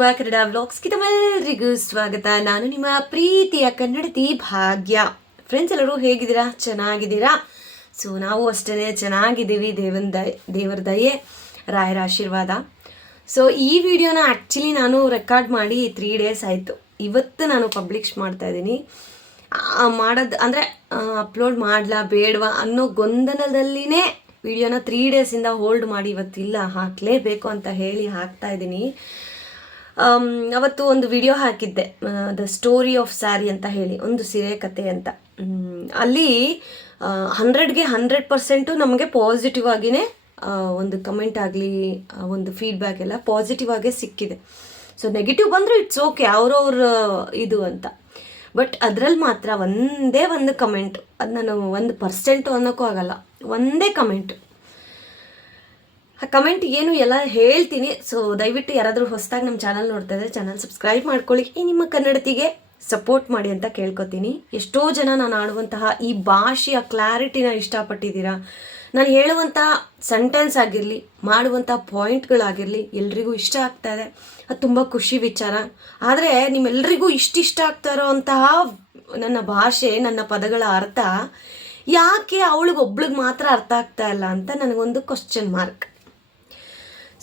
Back Kannada ವ್ಲಾಗ್ಸ್ಗೆ ತಮ್ಮೆಲ್ಲರಿಗೂ ಸ್ವಾಗತ. ನಾನು ನಿಮ್ಮ ಪ್ರೀತಿಯ ಕನ್ನಡತಿ ಭಾಗ್ಯ. ಫ್ರೆಂಡ್ಸ್ ಎಲ್ಲರೂ ಹೇಗಿದ್ದೀರಾ? ಚೆನ್ನಾಗಿದ್ದೀರಾ? ಸೊ ನಾವು ಅಷ್ಟೇ ಚೆನ್ನಾಗಿದ್ದೀವಿ ದೇವನ ದಯ, ದೇವರ ದಯೆ, ರಾಯರ ಆಶೀರ್ವಾದ. ಸೊ ಈ ವಿಡಿಯೋನ ಆ್ಯಕ್ಚುಲಿ ನಾನು ರೆಕಾರ್ಡ್ ಮಾಡಿ ತ್ರೀ ಡೇಸ್ ಆಯಿತು. ಇವತ್ತು ನಾನು ಪಬ್ಲಿಷ್ ಮಾಡ್ತಾ ಇದ್ದೀನಿ. ಮಾಡೋದು, ಅಂದರೆ ಅಪ್ಲೋಡ್ ಮಾಡಲಾ ಬೇಡವಾ ಅನ್ನೋ ಗೊಂದಲದಲ್ಲಿನೇ ವಿಡಿಯೋನ ತ್ರೀ ಡೇಸಿಂದ ಹೋಲ್ಡ್ ಮಾಡಿ ಇವತ್ತಿಲ್ಲ. ಹಾಕಲೇಬೇಕು ಅಂತ ಹೇಳಿ ಹಾಕ್ತಾ ಇದ್ದೀನಿ. ಅವತ್ತು ಒಂದು ವಿಡಿಯೋ ಹಾಕಿದ್ದೆ. ದ ಸ್ಟೋರಿ ಆಫ್ ಸ್ಯಾರಿ ಅಂತ ಹೇಳಿ, ಒಂದು ಸೀರೆ ಕತೆ ಅಂತ. ಅಲ್ಲಿ ಹಂಡ್ರೆಡ್ಗೆ ಹಂಡ್ರೆಡ್ ಪರ್ಸೆಂಟು ನಮಗೆ ಪಾಸಿಟಿವ್ ಆಗಿನೇ ಒಂದು ಕಮೆಂಟ್ ಆಗಲಿ ಒಂದು ಫೀಡ್ಬ್ಯಾಕ್ ಎಲ್ಲ ಪಾಸಿಟಿವ್ ಆಗೇ ಸಿಕ್ಕಿದೆ. ಸೊ ನೆಗೆಟಿವ್ ಬಂದರೆ ಇಟ್ಸ್ ಓಕೆ ಅವ್ರವ್ರ, ಇದು ಅಂತ. ಬಟ್ ಅದರಲ್ಲಿ ಮಾತ್ರ ಒಂದೇ ಒಂದು ಕಮೆಂಟ್ ಅದು ನಾನು ಒಂದು ಪರ್ಸೆಂಟು ಅನ್ನೋಕ್ಕೂ ಆಗಲ್ಲ, ಒಂದೇ ಕಮೆಂಟು ಕಮೆಂಟ್ ಏನು ಎಲ್ಲ ಹೇಳ್ತೀನಿ. ಸೊ ದಯವಿಟ್ಟು ಯಾರಾದರೂ ಹೊಸದಾಗಿ ನಮ್ಮ ಚಾನಲ್ ನೋಡ್ತಾ ಇದ್ರೆ ಚಾನಲ್ ಸಬ್ಸ್ಕ್ರೈಬ್ ಮಾಡ್ಕೊಳ್ಳಿ. ನಿಮ್ಮ ಕನ್ನಡತಿಗೆ ಸಪೋರ್ಟ್ ಮಾಡಿ ಅಂತ ಕೇಳ್ಕೊತೀನಿ. ಎಷ್ಟೋ ಜನ ನಾನು ಆಡುವಂತಹ ಈ ಭಾಷೆಯ ಕ್ಲಾರಿಟಿನ ಇಷ್ಟಪಟ್ಟಿದ್ದೀರಾ? ನಾನು ಹೇಳುವಂಥ ಸೆಂಟೆನ್ಸ್ ಆಗಿರಲಿ ಮಾಡುವಂಥ ಪಾಯಿಂಟ್ಗಳಾಗಿರಲಿ ಎಲ್ರಿಗೂ ಇಷ್ಟ ಆಗ್ತಾ ಇದೆ. ಅದು ತುಂಬ ಖುಷಿ ವಿಚಾರ. ಆದರೆ ನಿಮ್ಮೆಲ್ಲರಿಗೂ ಇಷ್ಟಿಷ್ಟ ಆಗ್ತಾ ಇರೋವಂತಹ ನನ್ನ ಭಾಷೆ, ನನ್ನ ಪದಗಳ ಅರ್ಥ ಯಾಕೆ ಅವಳಿಗೊಬ್ಳಿಗೆ ಮಾತ್ರ ಅರ್ಥ ಆಗ್ತಾ ಇಲ್ಲ ಅಂತ ನನಗೊಂದು ಕ್ವಶನ್ ಮಾರ್ಕ್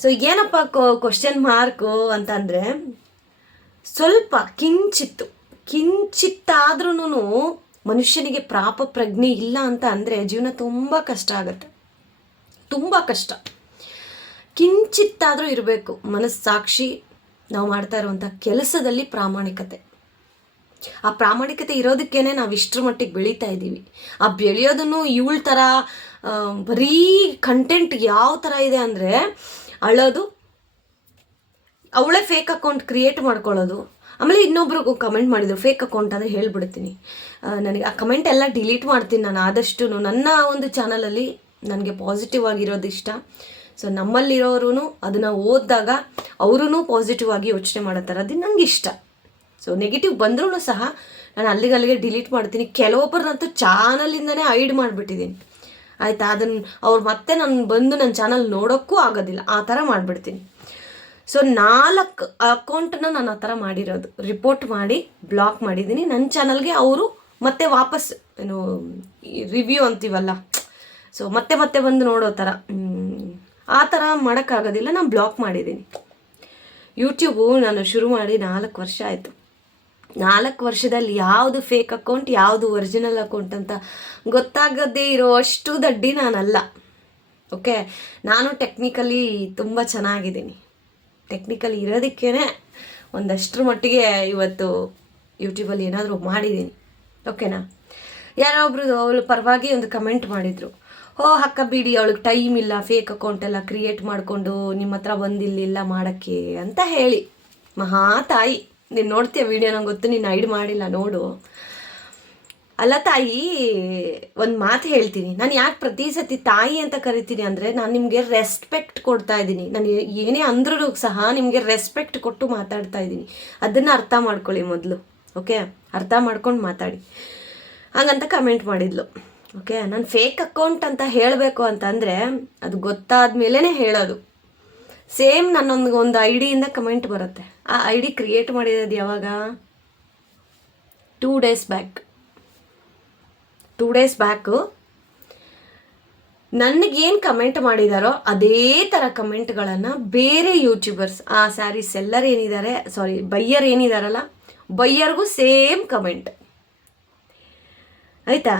ಸೊ ಏನಪ್ಪ ಕ್ವಶನ್ ಮಾರ್ಕು ಅಂತಂದರೆ ಸ್ವಲ್ಪ ಕಿಂಚಿತ್ತು ಕಿಂಚಿತ್ತಾದ್ರೂ ಮನುಷ್ಯನಿಗೆ ಪ್ರಾಪ ಪ್ರಜ್ಞೆ ಇಲ್ಲ ಅಂತ ಅಂದರೆ ಜೀವನ ತುಂಬ ಕಷ್ಟ ಆಗುತ್ತೆ. ತುಂಬ ಕಷ್ಟ. ಕಿಂಚಿತ್ತಾದರೂ ಇರಬೇಕು. ಮನಸ್ಸಾಕ್ಷಿ ನಾವು ಮಾಡ್ತಾ ಇರುವಂಥ ಕೆಲಸದಲ್ಲಿ ಪ್ರಾಮಾಣಿಕತೆ. ಆ ಪ್ರಾಮಾಣಿಕತೆ ಇರೋದಕ್ಕೇನೆ ನಾವು ಇಷ್ಟರ ಮಟ್ಟಿಗೆ ಬೆಳೀತಾ ಇದ್ದೀವಿ. ಆ ಬೆಳೆಯೋದನ್ನು ಇವಳ ಥರ ಬರೀ ಕಂಟೆಂಟ್ ಯಾವ ಥರ ಇದೆ ಅಂದರೆ ಅಳೋದು, ಅವಳೇ ಫೇಕ್ ಅಕೌಂಟ್ ಕ್ರಿಯೇಟ್ ಮಾಡ್ಕೊಳ್ಳೋದು. ಆಮೇಲೆ ಇನ್ನೊಬ್ರಿಗೂ ಕಮೆಂಟ್ ಮಾಡಿದ್ರು ಫೇಕ್ ಅಕೌಂಟ್ ಅಂದರೆ ಹೇಳ್ಬಿಡ್ತೀನಿ. ನನಗೆ ಆ ಕಮೆಂಟ್ ಎಲ್ಲ ಡಿಲೀಟ್ ಮಾಡ್ತೀನಿ ನಾನು ಆದಷ್ಟು ನನ್ನ ಒಂದು ಚಾನಲಲ್ಲಿ ನನಗೆ ಪಾಸಿಟಿವ್ ಆಗಿರೋದು ಇಷ್ಟ. ಸೊ ನಮ್ಮಲ್ಲಿರೋರು ಅದನ್ನು ಓದಿದಾಗ ಅವರೂ ಪಾಸಿಟಿವ್ ಆಗಿ ಯೋಚನೆ ಮಾಡೋ ಅದು ನನಗೆ ಇಷ್ಟ. ಸೊ ನೆಗೆಟಿವ್ ಬಂದ್ರೂ ಸಹ ನಾನು ಅಲ್ಲಿಗೆ ಅಲ್ಲಿಗೆ ಡಿಲೀಟ್ ಮಾಡ್ತೀನಿ ಕೆಲವೊಬ್ಬರನ್ನಂತೂ ಚಾನಲಿಂದನೇ ಐಡ್ ಮಾಡಿಬಿಟ್ಟಿದ್ದೀನಿ. ಆಯಿತಾ? ಅದನ್ನು ಅವ್ರು ಮತ್ತೆ ನಾನು ಬಂದು ನನ್ನ ಚಾನಲ್ ನೋಡೋಕ್ಕೂ ಆಗೋದಿಲ್ಲ. ಆ ಥರ ಮಾಡಿಬಿಡ್ತೀನಿ. ಸೊ ನಾಲ್ಕು ಅಕೌಂಟನ್ನ ನಾನು ಆ ಥರ ಮಾಡಿರೋದು. ರಿಪೋರ್ಟ್ ಮಾಡಿ ಬ್ಲಾಕ್ ಮಾಡಿದ್ದೀನಿ. ನನ್ನ ಚಾನಲ್ಗೆ ಅವರು ಮತ್ತೆ ವಾಪಸ್, ಏನು ರಿವ್ಯೂ ಅಂತೀವಲ್ಲ? ಸೊ ಮತ್ತೆ ಮತ್ತೆ ಬಂದು ನೋಡೋ ಥರ. ಆ ಥರ ಮಾಡೋಕ್ಕಾಗೋದಿಲ್ಲ. ನಾನು ಬ್ಲಾಕ್ ಮಾಡಿದ್ದೀನಿ. ಯೂಟ್ಯೂಬು ನಾನು ಶುರು ಮಾಡಿ ನಾಲ್ಕು ವರ್ಷ ಆಯಿತು. ನಾಲ್ಕು ವರ್ಷದಲ್ಲಿ ಯಾವುದು ಫೇಕ್ ಅಕೌಂಟ್ ಯಾವುದು ಒರಿಜಿನಲ್ ಅಕೌಂಟ್ ಅಂತ ಗೊತ್ತಾಗದೇ ಇರೋ ಅಷ್ಟು ದಡ್ಡಿ ನಾನಲ್ಲ. ಓಕೆ ನಾನು ಟೆಕ್ನಿಕಲಿ ತುಂಬ ಚೆನ್ನಾಗಿದ್ದೀನಿ. ಟೆಕ್ನಿಕಲಿ ಇರೋದಕ್ಕೇ ಒಂದಷ್ಟರ ಮಟ್ಟಿಗೆ ಇವತ್ತು ಯೂಟ್ಯೂಬಲ್ಲಿ ಏನಾದರೂ ಮಾಡಿದ್ದೀನಿ. ಓಕೆನಾ ಯಾರೋ ಒಬ್ರು ಅವಳು ಪರವಾಗಿ ಒಂದು ಕಮೆಂಟ್ ಮಾಡಿದರು. ಓ ಅಕ್ಕ ಬಿಡಿ, ಅವಳಿಗೆ ಟೈಮ್ ಇಲ್ಲ ಫೇಕ್ ಅಕೌಂಟ್ ಎಲ್ಲ ಕ್ರಿಯೇಟ್ ಮಾಡಿಕೊಂಡು ನಿಮ್ಮ ಹತ್ರ ಬಂದಿಲ್ಲ ಮಾಡೋಕ್ಕೆ ಅಂತ ಹೇಳಿ. ಮಹಾ ತಾಯಿ. ನೀನು ನೋಡ್ತೀಯ ವಿಡಿಯೋ ನಂಗೆ ಗೊತ್ತು, ನೀನು ಐಡ್ ಮಾಡಿಲ್ಲ, ನೋಡು. ಅಲ್ಲ ತಾಯಿ, ಒಂದು ಮಾತು ಹೇಳ್ತೀನಿ. ನಾನು ಯಾಕೆ ಪ್ರತಿ ಸತಿ ತಾಯಿ ಅಂತ ಕರಿತೀನಿ ಅಂದರೆ, ನಾನು ನಿಮಗೆ ರೆಸ್ಪೆಕ್ಟ್ ಕೊಡ್ತಾ ಇದ್ದೀನಿ. ನಾನು ಏನೇ ಅಂದ್ರೂ ಸಹ ನಿಮಗೆ ರೆಸ್ಪೆಕ್ಟ್ ಕೊಟ್ಟು ಮಾತಾಡ್ತಾ ಇದ್ದೀನಿ. ಅದನ್ನು ಅರ್ಥ ಮಾಡ್ಕೊಳ್ಳಿ ಮೊದಲು, ಓಕೆ? ಅರ್ಥ ಮಾಡ್ಕೊಂಡು ಮಾತಾಡಿ. ಹಾಗಂತ ಕಮೆಂಟ್ ಮಾಡಿದ್ಲು, ಓಕೆ? ನಾನು ಫೇಕ್ ಅಕೌಂಟ್ ಅಂತ ಹೇಳಬೇಕು ಅಂತಂದರೆ, ಅದು ಗೊತ್ತಾದ ಮೇಲೇ ಹೇಳೋದು. ಸೇಮ್ ನನ್ನೊಂದು ಒಂದು ಐ ಡಿಯಿಂದ ಕಮೆಂಟ್ ಬರುತ್ತೆ. ಆ ಐ ಡಿ ಕ್ರಿಯೇಟ್ ಮಾಡಿರೋದು ಯಾವಾಗ? Two days back two days back ನನಗೇನು ಕಮೆಂಟ್ ಮಾಡಿದಾರೋ ಅದೇ ಥರ ಕಮೆಂಟ್ಗಳನ್ನು ಬೇರೆ ಯೂಟ್ಯೂಬರ್ಸ್ ಆ ಸ್ಯಾರಿ ಸೆಲ್ಲರ್ ಏನಿದ್ದಾರೆ ಸಾರಿ ಬೈಯರ್ ಏನಿದಾರಲ್ಲ, ಬೈಯರ್ಗೂ ಸೇಮ್ ಕಮೆಂಟ್ ಆಯಿತಾ?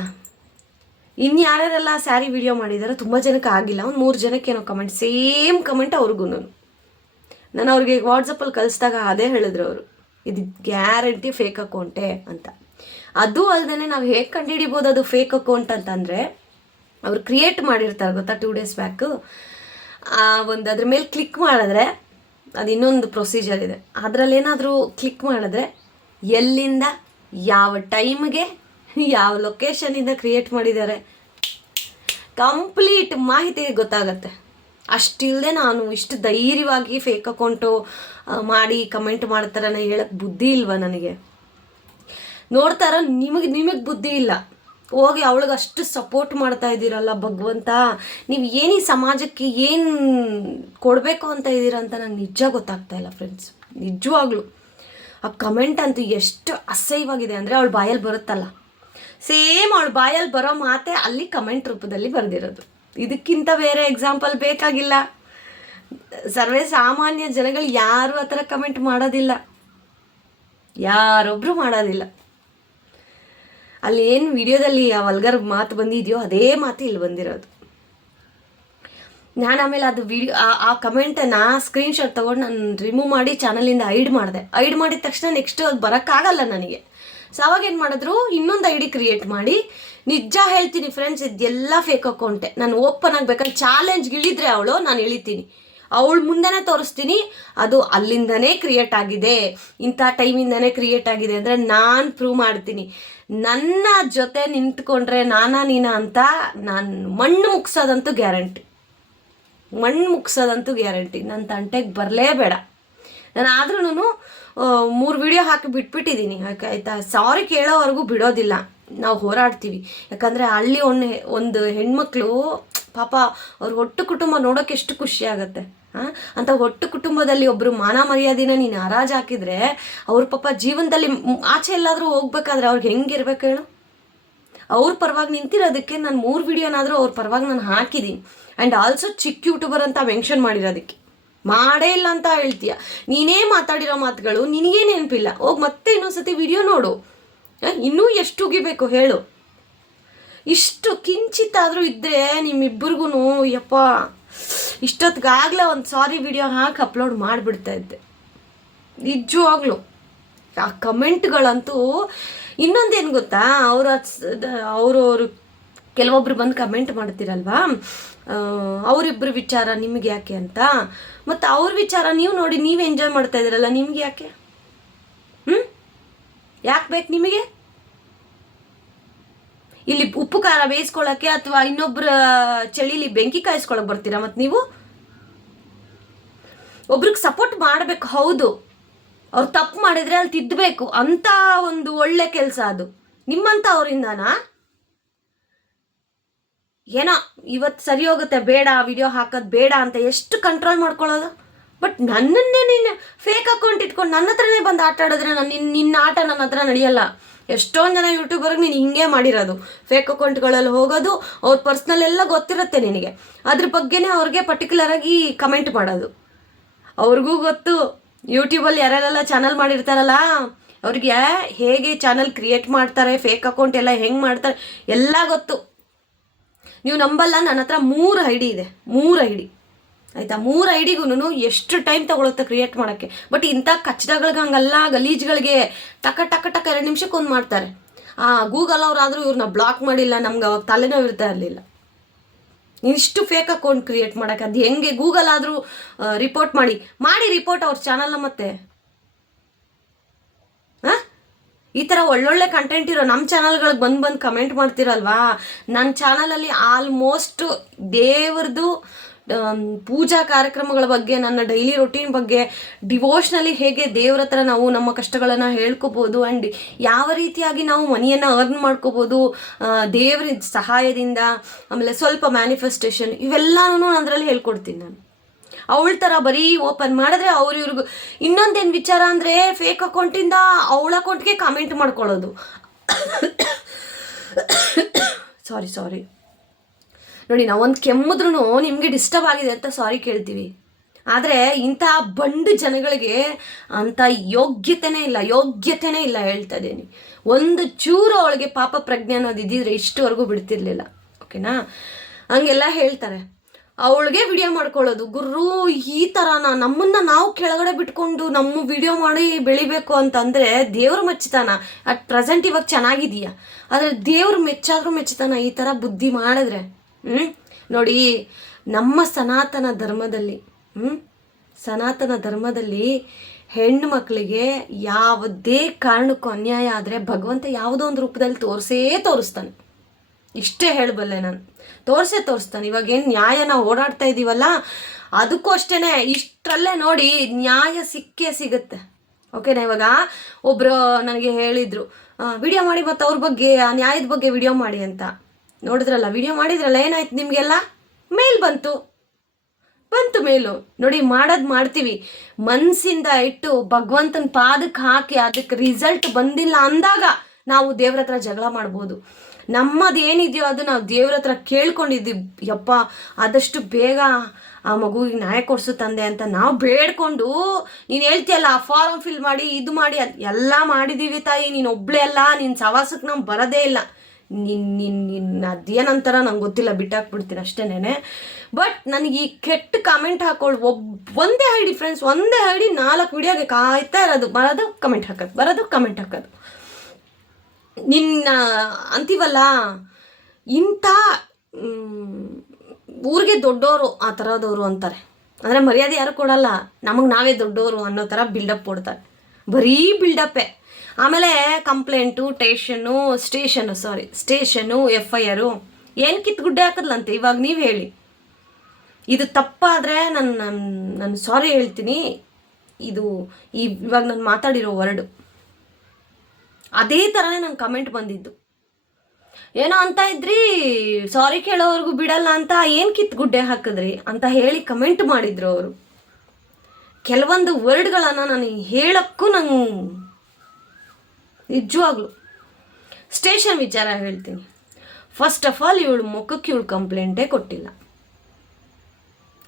ಇನ್ಯಾರೆಲ್ಲ ಸ್ಯಾರಿ ವಿಡಿಯೋ ಮಾಡಿದಾರೆ, ತುಂಬ ಜನಕ್ಕೆ ಆಗಿಲ್ಲ. ಒಂದು ಮೂರು ಜನಕ್ಕೆ ಏನೋ ಕಮೆಂಟ್ ಸೇಮ್ ಕಮೆಂಟ್ ಅವ್ರಿಗೂ ನಾನು. ಅವ್ರಿಗೆ ವಾಟ್ಸಪ್ಪಲ್ಲಿ ಕಳಿಸಿದಾಗ ಅದೇ ಹೇಳಿದ್ರು ಅವರು. ಇದು ಗ್ಯಾರಂಟಿ ಫೇಕ್ ಅಕೌಂಟೇ ಅಂತ. ಅದು ಅಲ್ಲದೆ ನಾವು ಹೇಗೆ ಕಂಡುಹಿಡಿಬೋದು ಅದು ಫೇಕ್ ಅಕೌಂಟ್ ಅಂತಂದರೆ, ಅವ್ರು ಕ್ರಿಯೇಟ್ ಮಾಡಿರ್ತಾರೆ ಗೊತ್ತಾ ಟೂ ಡೇಸ್ ಬ್ಯಾಕು ಆ ಒಂದು ಅದ್ರ ಮೇಲೆ ಕ್ಲಿಕ್ ಮಾಡಿದ್ರೆ, ಅದು ಇನ್ನೊಂದು ಪ್ರೊಸೀಜರ್ ಇದೆ. ಅದರಲ್ಲಿ ಏನಾದರೂ ಕ್ಲಿಕ್ ಮಾಡಿದ್ರೆ, ಎಲ್ಲಿಂದ ಯಾವ ಟೈಮ್ಗೆ ಯಾವ ಲೊಕೇಶನಿಂದ ಕ್ರಿಯೇಟ್ ಮಾಡಿದ್ದಾರೆ? ಕಂಪ್ಲೀಟ್ ಮಾಹಿತಿ ಗೊತ್ತಾಗತ್ತೆ. ಅಷ್ಟಿಲ್ಲದೆ ನಾನು ಇಷ್ಟು ಧೈರ್ಯವಾಗಿ ಫೇಕ್ ಅಕೌಂಟು ಮಾಡಿ ಕಮೆಂಟ್ ಮಾಡ್ತಾರೆ ಹೇಳಕ್ಕೆ ಬುದ್ಧಿ ಇಲ್ವಾ ನನಗೆ? ನೋಡ್ತಾರ, ನಿಮಗೆ ನಿಮಗೆ ಬುದ್ಧಿ ಇಲ್ಲ. ಹೋಗಿ ಅವಳಿಗೆ ಅಷ್ಟು ಸಪೋರ್ಟ್ ಮಾಡ್ತಾ ಇದ್ದೀರಲ್ಲ ಭಗವಂತ, ನೀವು ಏನು ಈ ಸಮಾಜಕ್ಕೆ ಏನು ಕೊಡಬೇಕು ಅಂತ ಇದ್ದೀರಾ ಅಂತ ನಂಗೆ ನಿಜ ಗೊತ್ತಾಗ್ತಾ ಇಲ್ಲ ಫ್ರೆಂಡ್ಸ್ ನಿಜವಾಗ್ಲೂ. ಆ ಕಮೆಂಟ್ ಅಂತೂ ಎಷ್ಟು ಅಸಹ್ಯವಾಗಿದೆ ಅಂದರೆ ಅವಳು ಬಾಯಲ್ಲಿ ಬರುತ್ತಲ್ಲ. ಸೇಮ್ ಅವಳು ಬಾಯಲ್ಲಿ ಬರೋ ಮಾತೆ ಅಲ್ಲಿ ಕಮೆಂಟ್ ರೂಪದಲ್ಲಿ ಬರೆದಿರೋದು. ಇದಕ್ಕಿಂತ ಬೇರೆ ಎಕ್ಸಾಂಪಲ್ ಬೇಕಾಗಿಲ್ಲ. ಸರ್ವೇ ಸಾಮಾನ್ಯ ಜನಗಳು ಯಾರು ಆ ಥರ ಕಮೆಂಟ್ ಮಾಡೋದಿಲ್ಲ. ಯಾರೊಬ್ಬರು ಮಾಡೋದಿಲ್ಲ. ಅಲ್ಲಿ ಏನು ವಿಡಿಯೋದಲ್ಲಿ ಆ ವಲ್ಗರ್ ಮಾತು ಬಂದಿದೆಯೋ ಅದೇ ಮಾತು ಇಲ್ಲಿ ಬಂದಿರೋದು. ನಾನು ಆಮೇಲೆ ಅದು ವಿಡಿಯೋ ಆ ಕಮೆಂಟನ್ನು ಸ್ಕ್ರೀನ್ಶಾಟ್ ತೊಗೊಂಡು ನಾನು ರಿಮೂವ್ ಮಾಡಿ ಚಾನಲಿಂದ ಐಡ್ ಮಾಡಿದೆ. ಐಡ್ ಮಾಡಿದ ತಕ್ಷಣ ನೆಕ್ಸ್ಟ್ ಅದು ಬರೋಕ್ಕಾಗಲ್ಲ ನನಗೆ. ಸೊ ಅವಾಗ ಏನು ಮಾಡಿದ್ರು? ಇನ್ನೊಂದು ಐ ಡಿ ಕ್ರಿಯೇಟ್ ಮಾಡಿ, ನಿಜ ಹೇಳ್ತೀನಿ ಫ್ರೆಂಡ್ಸ್ ಇದೆಲ್ಲ ಫೇಕ್ ಅಕೌಂಟೆ ನಾನು ಓಪನ್ ಆಗಬೇಕಂದ್ರೆ ಚಾಲೆಂಜ್ಗೆ ಇಳಿದ್ರೆ ಅವಳು, ನಾನು ಇಳಿತೀನಿ ಅವಳು ಮುಂದೆನೇ ತೋರಿಸ್ತೀನಿ, ಅದು ಅಲ್ಲಿಂದನೇ ಕ್ರಿಯೇಟ್ ಆಗಿದೆ. ಇಂಥ ಟೈಮಿಂದನೇ ಕ್ರಿಯೇಟ್ ಆಗಿದೆ ಅಂದರೆ ನಾನು ಪ್ರೂವ್ ಮಾಡ್ತೀನಿ. ನನ್ನ ಜೊತೆ ನಿಂತ್ಕೊಂಡ್ರೆ ನಾನಾ ನೀನಾ ಅಂತ ನಾನು ಮಣ್ಣು ಮುಗ್ಸೋದಂತೂ ಗ್ಯಾರಂಟಿ ಮಣ್ಣು ಮುಗ್ಸೋದಂತೂ ಗ್ಯಾರಂಟಿ ನನ್ನ ತಂಟೆಗೆ ಬರಲೇಬೇಡ ನಾನು ಆದ್ರೂ ಮೂರು ವಿಡಿಯೋ ಹಾಕಿ ಬಿಟ್ಬಿಟ್ಟಿದ್ದೀನಿ ಯಾಕೆ ಆಯಿತಾ? ಸಾರಿ ಕೇಳೋವರೆಗೂ ಬಿಡೋದಿಲ್ಲ. ನಾವು ಹೋರಾಡ್ತೀವಿ. ಯಾಕಂದರೆ ಹಳ್ಳಿ ಒಂದು ಒಂದು ಹೆಣ್ಮಕ್ಳು, ಪಾಪ ಅವ್ರ ಒಟ್ಟು ಕುಟುಂಬ ನೋಡೋಕೆ ಎಷ್ಟು ಖುಷಿ ಆಗುತ್ತೆ ಹಾಂ ಅಂತ ಒಟ್ಟು ಕುಟುಂಬದಲ್ಲಿ ಒಬ್ಬರು ಮಾನ ಮರ್ಯಾದಿನ ನೀನು ಹರಾಜು ಹಾಕಿದರೆ ಅವ್ರ ಪಾಪ ಜೀವನದಲ್ಲಿ ಆಚೆ ಎಲ್ಲಾದರೂ ಹೋಗ್ಬೇಕಾದ್ರೆ ಅವ್ರಿಗೆ ಹೆಂಗಿರ್ಬೇಕು ಹೇಳು? ಅವ್ರ ಪರವಾಗಿ ನಿಂತಿರೋದಕ್ಕೆ ನಾನು ಮೂರು ವಿಡಿಯೋನಾದರೂ ಅವ್ರ ಪರವಾಗಿ ನಾನು ಹಾಕಿದ್ದೀನಿ ಆ್ಯಂಡ್ ಆಲ್ಸೋ ಚಿಕ್ಕ ಯೂಟ್ಯೂಬರ್ ಅಂತ ಮೆನ್ಷನ್ ಮಾಡಿರೋದಕ್ಕೆ. ಮಾಡೇ ಇಲ್ಲ ಅಂತ ಹೇಳ್ತೀಯ. ನೀನೇ ಮಾತಾಡಿರೋ ಮಾತುಗಳು ನಿನಗೇ ನೆನಪಿಲ್ಲ. ಹೋಗಿ ಮತ್ತೆ ಇನ್ನೊಂದ್ಸತಿ ವಿಡಿಯೋ ನೋಡು. ಇನ್ನೂ ಎಷ್ಟು ಉಗಿಬೇಕು ಹೇಳು. ಇಷ್ಟು ಕಿಂಚಿತ್ತಾದರೂ ಇದ್ದರೆ ನಿಮ್ಮಿಬ್ಬರಿಗೂ ಯಪ್ಪ, ಇಷ್ಟೊತ್ತಿಗಾಗಲೇ ಒಂದು ಸಾರಿ ವಿಡಿಯೋ ಹಾಕಿ ಅಪ್ಲೋಡ್ ಮಾಡಿಬಿಡ್ತಾ ಇದ್ದೆ. ನಿಜವಾಗ್ಲೂ. ಆ ಕಮೆಂಟ್ಗಳಂತೂ ಇನ್ನೊಂದೇನು ಗೊತ್ತಾ? ಅವರ ಅವರು ಕೆಲವೊಬ್ರು ಬಂದು ಕಮೆಂಟ್ ಮಾಡ್ತೀರಲ್ವಾ? ಅವರಿಬ್ಬರ ವಿಚಾರ ನಿಮಗೆ ಯಾಕೆ ಅಂತ? ಮತ್ತು ಅವ್ರ ವಿಚಾರ ನೀವು ನೋಡಿ, ನೀವು ಎಂಜಾಯ್ ಮಾಡ್ತಾ ಇದ್ದೀರಲ್ಲ, ನಿಮ್ಗೆ ಯಾಕೆ? ಹ್ಞೂ ಯಾಕೆ ಬೇಕು ನಿಮಗೆ? ಇಲ್ಲಿ ಉಪ್ಪು ಖಾರ ಬೇಯಿಸ್ಕೊಳ್ಳೋಕ್ಕೆ ಅಥವಾ ಇನ್ನೊಬ್ಬರ ಚಳಿಲಿ ಬೆಂಕಿ ಕಾಯಿಸ್ಕೊಳಕ್ಕೆ ಬರ್ತೀರಾ ಮತ್ತು ನೀವು? ಒಬ್ರಿಗೆ ಸಪೋರ್ಟ್ ಮಾಡಬೇಕು, ಹೌದು. ಅವ್ರು ತಪ್ಪು ಮಾಡಿದ್ರೆ ಅಲ್ಲಿ ತಿದ್ದಬೇಕು ಅಂತ ಒಂದು ಒಳ್ಳೆ ಕೆಲಸ ಅದು. ನಿಮ್ಮಂತ ಅವರಿಂದನಾ? ಏನೋ ಇವತ್ತು ಸರಿ ಹೋಗುತ್ತೆ, ಬೇಡ ವಿಡಿಯೋ ಹಾಕೋದು ಬೇಡ ಅಂತ ಎಷ್ಟು ಕಂಟ್ರೋಲ್ ಮಾಡ್ಕೊಳ್ಳೋದು? ಬಟ್ ನನ್ನನ್ನೇ ನೀನು ಫೇಕ್ ಅಕೌಂಟ್ ಇಟ್ಕೊಂಡು ನನ್ನ ಹತ್ರನೇ ಬಂದು ಆಟ ಆಡಿದ್ರೆ ನಾನು ನಿನ್ನ ನಿನ್ನ ಆಟ ನನ್ನ ಹತ್ರ ನಡೆಯಲ್ಲ. ಎಷ್ಟೊಂದು ಜನ ಯೂಟ್ಯೂಬರ್ಗೆ ನೀನು ಹಿಂಗೆ ಮಾಡಿರೋದು. ಫೇಕ್ ಅಕೌಂಟ್ಗಳಲ್ಲಿ ಹೋಗೋದು, ಅವ್ರ ಪರ್ಸ್ನಲ್ ಎಲ್ಲ ಗೊತ್ತಿರುತ್ತೆ ನಿನಗೆ. ಅದ್ರ ಬಗ್ಗೆನೇ ಅವ್ರಿಗೆ ಪರ್ಟಿಕ್ಯುಲರ್ ಆಗಿ ಕಮೆಂಟ್ ಮಾಡೋದು. ಅವ್ರಿಗೂ ಗೊತ್ತು. ಯೂಟ್ಯೂಬಲ್ಲಿ ಯಾರೆಲ್ಲ ಚಾನಲ್ ಮಾಡಿರ್ತಾರಲ್ಲ, ಅವ್ರಿಗೆ ಹೇಗೆ ಚಾನಲ್ ಕ್ರಿಯೇಟ್ ಮಾಡ್ತಾರೆ ಫೇಕ್ ಅಕೌಂಟ್ ಎಲ್ಲ ಹೆಂಗೆ ಮಾಡ್ತಾರೆ, ಎಲ್ಲ ಗೊತ್ತು. ನೀವು ನಂಬಲ್ಲ, ನನ್ನ ಹತ್ರ ಮೂರು ಐ ಡಿ ಇದೆ. ಮೂರು ಐ ಡಿ ಆಯಿತಾ? ಮೂರು ಐ ಡಿಗೂ ಎಷ್ಟು ಟೈಮ್ ತಗೊಳುತ್ತೆ ಕ್ರಿಯೇಟ್ ಮಾಡೋಕ್ಕೆ? ಬಟ್ ಇಂಥ ಕಚ್ಚಡಗಳಿಗೆ ಹಂಗಲ್ಲ, ಗಲೀಜ್ಗಳಿಗೆ ಟಕ ಟಕ ಟಕ ಎರಡು ನಿಮಿಷಕ್ಕೆ ಒಂದು ಮಾಡ್ತಾರೆ. ಆ ಗೂಗಲ್ ಅವರಾದರೂ ಇವ್ರನ್ನ ಬ್ಲಾಕ್ ಮಾಡಿಲ್ಲ, ನಮ್ಗೆ ಅವಾಗ ತಲೆನೋವು ಇರ್ತಾ ಇರಲಿಲ್ಲ. ಇಷ್ಟು ಫೇಕ್ ಅಕೌಂಟ್ ಕ್ರಿಯೇಟ್ ಮಾಡೋಕೆ ಅದು ಹೆಂಗೆ ಗೂಗಲ್ ಆದರೂ ರಿಪೋರ್ಟ್ ಮಾಡಿ. ಮಾಡಿ ರಿಪೋರ್ಟ್ ಅವ್ರ ಚಾನಲ್ನ ಮತ್ತೆ ಹಾಂ ಈ ಥರ ಒಳ್ಳೊಳ್ಳೆ ಕಂಟೆಂಟ್ ಇರೋ ನಮ್ಮ ಚಾನಲ್ಗಳಿಗೆ ಬಂದು ಬಂದು ಕಮೆಂಟ್ ಮಾಡ್ತಿರಲ್ವಾ? ನನ್ನ ಚಾನಲಲ್ಲಿ ಆಲ್ಮೋಸ್ಟ್ ದೇವ್ರದ್ದು ಪೂಜಾ ಕಾರ್ಯಕ್ರಮಗಳ ಬಗ್ಗೆ, ನನ್ನ ಡೈಲಿ ರೊಟೀನ್ ಬಗ್ಗೆ ಡಿವೋಷ್ನಲ್ಲಿ ಹೇಗೆ ದೇವ್ರ ಹತ್ರ ನಾವು ನಮ್ಮ ಕಷ್ಟಗಳನ್ನು ಹೇಳ್ಕೊಬೋದು ಆ್ಯಂಡ್ ಯಾವ ರೀತಿಯಾಗಿ ನಾವು ಮನಿಯನ್ನು ಅರ್ನ್ ಮಾಡ್ಕೋಬೋದು ದೇವ್ರ ಸಹಾಯದಿಂದ, ಆಮೇಲೆ ಸ್ವಲ್ಪ ಮ್ಯಾನಿಫೆಸ್ಟೇಷನ್ ಇವೆಲ್ಲನೂ ಅದರಲ್ಲಿ ಹೇಳ್ಕೊಡ್ತೀನಿ ನಾನು. ಅವಳ ಥರ ಬರೀ ಓಪನ್ ಮಾಡಿದ್ರೆ ಅವ್ರು ಇವ್ರಿಗೂ ಇನ್ನೊಂದೇನು ವಿಚಾರ ಅಂದರೆ ಫೇಕ್ ಅಕೌಂಟಿಂದ ಅವಳ ಅಕೌಂಟ್ಗೆ ಕಾಮೆಂಟ್ ಮಾಡ್ಕೊಳ್ಳೋದು. ಸಾರಿ ಸಾರಿ ನೋಡಿ ನಾವೊಂದು ಕೆಮ್ಮಿದ್ರೂ ನಿಮಗೆ ಡಿಸ್ಟರ್ಬ್ ಆಗಿದೆ ಅಂತ ಸಾರಿ ಕೇಳ್ತೀವಿ. ಆದರೆ ಇಂಥ ಬಂಡು ಜನಗಳಿಗೆ ಅಂಥ ಯೋಗ್ಯತೆನೇ ಇಲ್ಲ ಯೋಗ್ಯತೆನೇ ಇಲ್ಲ ಹೇಳ್ತಾ ಇದ್ದೀನಿ. ಒಂದು ಚೂರು ಅವಳಿಗೆ ಪಾಪ ಪ್ರಜ್ಞೆ ಅನ್ನೋದು ಇದ್ದಿದ್ರೆ ಇಷ್ಟುವರೆಗೂ ಬಿಡ್ತಿರ್ಲಿಲ್ಲ. ಓಕೆನಾ ಹಂಗೆಲ್ಲ ಹೇಳ್ತಾರೆ. ಅವಳಿಗೆ ವಿಡಿಯೋ ಮಾಡ್ಕೊಳ್ಳೋದು. ಗುರು ಈ ಥರನ ನಮ್ಮನ್ನ ನಾವು ಕೆಳಗಡೆ ಬಿಟ್ಕೊಂಡು ನಮ್ಮ ವಿಡಿಯೋ ಮಾಡಿ ಬೆಳಿಬೇಕು ಅಂತಂದರೆ ದೇವ್ರ ಮೆಚ್ಚಿತಾನ. ಅಟ್ ಪ್ರೆಸೆಂಟ್ ಇವಾಗ ಚೆನ್ನಾಗಿದೆಯಾ ಆದರೆ ದೇವ್ರ ಮೆಚ್ಚಾದ್ರೂ ಮೆಚ್ಚಿತಾನ ಈ ಥರ ಬುದ್ಧಿ ಮಾಡಿದ್ರೆ ಹ್ಞೂ ನೋಡಿ, ನಮ್ಮ ಸನಾತನ ಧರ್ಮದಲ್ಲಿ ಹ್ಞೂ ಸನಾತನ ಧರ್ಮದಲ್ಲಿ ಹೆಣ್ಣು ಮಕ್ಕಳಿಗೆ ಯಾವುದೇ ಕಾರಣಕ್ಕೂ ಅನ್ಯಾಯ ಆದರೆ ಭಗವಂತ ಯಾವುದೋ ಒಂದು ರೂಪದಲ್ಲಿ ತೋರಿಸೇ ತೋರಿಸ್ತಾನೆ. ಇಷ್ಟೇ ಹೇಳಬಲ್ಲೆ ನಾನು. ತೋರಿಸೇ, ತೋರಿಸ್ತಾನೆ. ಇವಾಗ ಏನು ನ್ಯಾಯ ನಾವು ಓಡಾಡ್ತಾ ಇದ್ದೀವಲ್ಲ ಅದಕ್ಕೂ ಅಷ್ಟೇ ಇಷ್ಟರಲ್ಲೇ ನೋಡಿ ನ್ಯಾಯ ಸಿಕ್ಕೇ ಸಿಗುತ್ತೆ. ಓಕೆನಾ ಇವಾಗ ಒಬ್ಬರು ನನಗೆ ಹೇಳಿದರು ವಿಡಿಯೋ ಮಾಡಿ ಮತ್ತು ಅವ್ರ ಬಗ್ಗೆ, ಆ ನ್ಯಾಯದ ಬಗ್ಗೆ ವಿಡಿಯೋ ಮಾಡಿ ಅಂತ. ನೋಡಿದ್ರಲ್ಲ ವಿಡಿಯೋ ಮಾಡಿದ್ರಲ್ಲ, ಏನಾಯ್ತು ನಿಮಗೆಲ್ಲ? ಮೇಲ್ ಬಂತು. ಬಂತು ಮೇಲು. ನೋಡಿ, ಮಾಡೋದು ಮಾಡ್ತೀವಿ. ಮನಸ್ಸಿಂದ ಇಟ್ಟು ಭಗವಂತನ ಪಾದಕ್ಕೆ ಹಾಕಿ ಅದಕ್ಕೆ ರಿಸಲ್ಟ್ ಬಂದಿಲ್ಲ ಅಂದಾಗ ನಾವು ದೇವ್ರ ಹತ್ರ ಜಗಳ ಮಾಡ್ಬೋದು. ನಮ್ಮದು ಏನಿದೆಯೋ ಅದು ನಾವು ದೇವ್ರ ಹತ್ರ ಕೇಳ್ಕೊಂಡಿದ್ದೀವಿ. ಯಪ್ಪ, ಆದಷ್ಟು ಬೇಗ ಆ ಮಗುವಿಗೆ ನ್ಯಾಯ ಕೊಡ್ಸು ತಂದೆ ಅಂತ ನಾವು ಬೇಡ್ಕೊಂಡು ನೀನು ಹೇಳ್ತೀಯಲ್ಲ, ಆ ಫಾರ್ಮ್ ಫಿಲ್ ಮಾಡಿ, ಇದು ಮಾಡಿ ಎಲ್ಲ ಮಾಡಿದ್ದೀವಿ ತಾಯಿ. ನೀನು ಒಬ್ಳೆ ಅಲ್ಲ ನಿನ್ನ ಸವಾಸಕ್ಕೆ ನಾವು ಬರೋದೇ ಇಲ್ಲ. ನಿನ್ನ ನಿನ್ನ ನಿನ್ನ ಅದೇನಂತಾರ ನಂಗೆ ಗೊತ್ತಿಲ್ಲ, ಬಿಟ್ಟಾಕ್ಬಿಡ್ತೀನಿ ಅಷ್ಟೇನೆ ಬಟ್ ನನಗೆ ಈ ಕೆಟ್ಟ ಕಮೆಂಟ್ ಹಾಕೊಳ್ಳಿ ಒಬ್, ಒಂದೇ ಐಡಿ ಫ್ರೆಂಡ್ಸ್ ಒಂದೇ ಐಡಿ ನಾಲ್ಕು ವಿಡಿಯೋಗೆ ಕಾಯ್ತಾ ಇರೋದು. ಬರೋದು ಕಮೆಂಟ್ ಹಾಕೋದು, ಬರೋದು ಕಮೆಂಟ್ ಹಾಕೋದು. ನಿನ್ನ ಅಂತೀವಲ್ಲ, ಇಂಥ ಊರಿಗೆ ದೊಡ್ಡವರು ಆ ಥರದವರು ಅಂತಾರೆ. ಅಂದರೆ ಮರ್ಯಾದೆ ಯಾರು ಕೊಡಲ್ಲ, ನಮಗೆ ನಾವೇ ದೊಡ್ಡವರು ಅನ್ನೋ ಥರ ಬಿಲ್ಡಪ್ ಕೊಡ್ತಾರೆ. ಬರೀ ಬಿಲ್ಡಪ್ಪೇ ಆಮೇಲೆ complaint station station sorry station F I R ಏನು ಕಿತ್ಗುಡ್ಡೆ ಹಾಕದ್ಲಂತೆ? ಇವಾಗ ನೀವು ಹೇಳಿ. ಇದು ತಪ್ಪಾದರೆ ನಾನು ನಾನು ನಾನು ಸಾರಿ ಹೇಳ್ತೀನಿ. ಇದು ಈ, ಇವಾಗ ನಾನು ಮಾತಾಡಿರೋ ವರ್ಡು ಅದೇ ಥರನೇ ನಂಗೆ ಕಮೆಂಟ್ ಬಂದಿದ್ದು. ಏನೋ ಅಂತ ಇದ್ರಿ ಸಾರಿ ಕೇಳೋವರೆಗೂ ಬಿಡಲ್ಲ ಅಂತ ಏನು ಕಿತ್ ಗುಡ್ಡೆ ಹಾಕಿದ್ರಿ ಅಂತ ಹೇಳಿ ಕಮೆಂಟ್ ಮಾಡಿದ್ರು ಅವರು. ಕೆಲವೊಂದು ವರ್ಡ್ಗಳನ್ನು ನಾನು ಹೇಳಕ್ಕೂ ನಂಗೆ ನಿಜವಾಗ್ಲು. ಸ್ಟೇಷನ್ ವಿಚಾರ ಹೇಳ್ತೀನಿ. ಫಸ್ಟ್ ಆಫ್ ಆಲ್ ಇವಳು ಮುಖಕ್ಕೆ ಇವಳು ಕಂಪ್ಲೇಂಟೇ ಕೊಟ್ಟಿಲ್ಲ.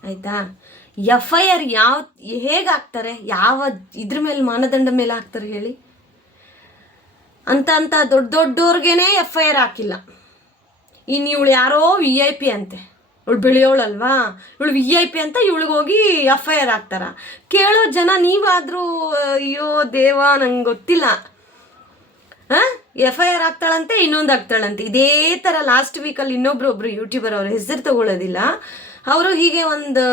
ಆಯಿತಾ? ಎಫ್ ಐ ಆರ್ ಯಾವ, ಹೇಗೆ ಹಾಕ್ತಾರೆ? ಯಾವ ಇದ್ರ ಮೇಲೆ ಮಾನದಂಡ ಮೇಲೆ ಹಾಕ್ತಾರೆ ಹೇಳಿ? ಅಂತ ಅಂತ ದೊಡ್ಡ ದೊಡ್ಡವ್ರಿಗೇನೆ ಎಫ್ ಐ ಆರ್ ಹಾಕಿಲ್ಲ. ಇನ್ನು ಇವಳು ಯಾರೋ ವಿ ಐ ಪಿ ಅಂತೆ. ಇವಳು ಬೆಳೆಯೋಳಲ್ವಾ? ಇವಳು ವಿ ಐ ಪಿ ಅಂತ ಇವಳಿಗೆ ಹೋಗಿ ಎಫ್ ಐ ಆರ್ ಹಾಕ್ತಾರ. ಕೇಳೋ ಜನ ನೀವಾದರೂ, ಅಯ್ಯೋ ದೇವ, ನಂಗೆ ಗೊತ್ತಿಲ್ಲ. ಎಫ್ ಐ ಆರ್ ಆಗ್ತಾಳಂತೆ ಇನ್ನೊಂದು ಆಗ್ತಾಳಂತೆ ಇದೇ ಥರ ಲಾಸ್ಟ್ ವೀಕಲ್ಲಿ ಇನ್ನೊಬ್ರು ಒಬ್ರು ಯೂಟ್ಯೂಬರ್ ಅವ್ರ ಹೆಸರು ತಗೊಳ್ಳೋದಿಲ್ಲ ಅವರು ಹೀಗೆ ಒಂದು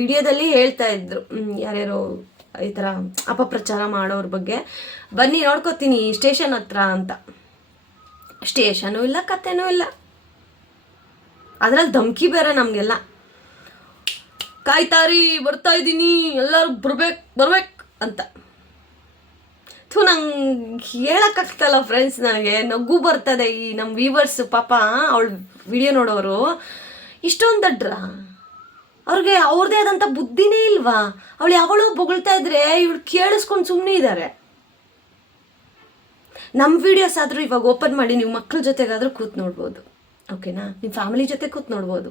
ವಿಡಿಯೋದಲ್ಲಿ ಹೇಳ್ತಾ ಇದ್ರು. ಯಾರ್ಯಾರೋ ಈ ಥರ ಅಪಪ್ರಚಾರ ಮಾಡೋರ ಬಗ್ಗೆ. ಬನ್ನಿ ನೋಡ್ಕೋತೀನಿ ಸ್ಟೇಷನ್ ಹತ್ರ ಅಂತ. ಸ್ಟೇಷನೂ ಇಲ್ಲ, ಕತೆನೂ ಇಲ್ಲ. ಅದ್ರಲ್ಲಿ ಧಮ್ಕಿ ಬೇರೆ ನಮಗೆಲ್ಲ. ಕಾಯ್ತಾರಿ, ಬರ್ತಾ ಇದ್ದೀನಿ, ಎಲ್ಲರೂ ಬರ್ಬೇಕು ಬರ್ಬೇಕು ಅಂತ. ಥೂ, ನಂಗೆ ಹೇಳೋಕ್ಕಾಗ್ತಲ್ಲ ಫ್ರೆಂಡ್ಸ್ ನನಗೆ, ನಗು ಬರ್ತದೆ ಈ ನಮ್ಮ ವೀವರ್ಸ್ ಪಾಪ ಅವಳು ವಿಡಿಯೋ ನೋಡೋರು. ಇಷ್ಟೊಂದು ದಡ್ರ. ಅವ್ರಿಗೆ ಅವ್ರದ್ದೇ ಆದಂಥ ಬುದ್ಧಿನೇ ಇಲ್ವಾ? ಅವಳು ಯಾವಳೋ ಬೊಗಳ್ತಾ ಇದ್ರೆ, ಇವಳು ಕೇಳಿಸ್ಕೊಂಡು ಸುಮ್ಮನೆ ಇದ್ದಾರೆ ನಮ್ಮ ವೀಡಿಯೋಸ್ ಆದರೂ ಇವಾಗ ಓಪನ್ ಮಾಡಿ ನೀವು ಮಕ್ಳ ಜೊತೆಗಾದರೂ ಕೂತ್ ನೋಡ್ಬೋದು. ಓಕೆನಾ ನಿಮ್ಮ ಫ್ಯಾಮಿಲಿ ಜೊತೆ ಕೂತ್ ನೋಡ್ಬೋದು.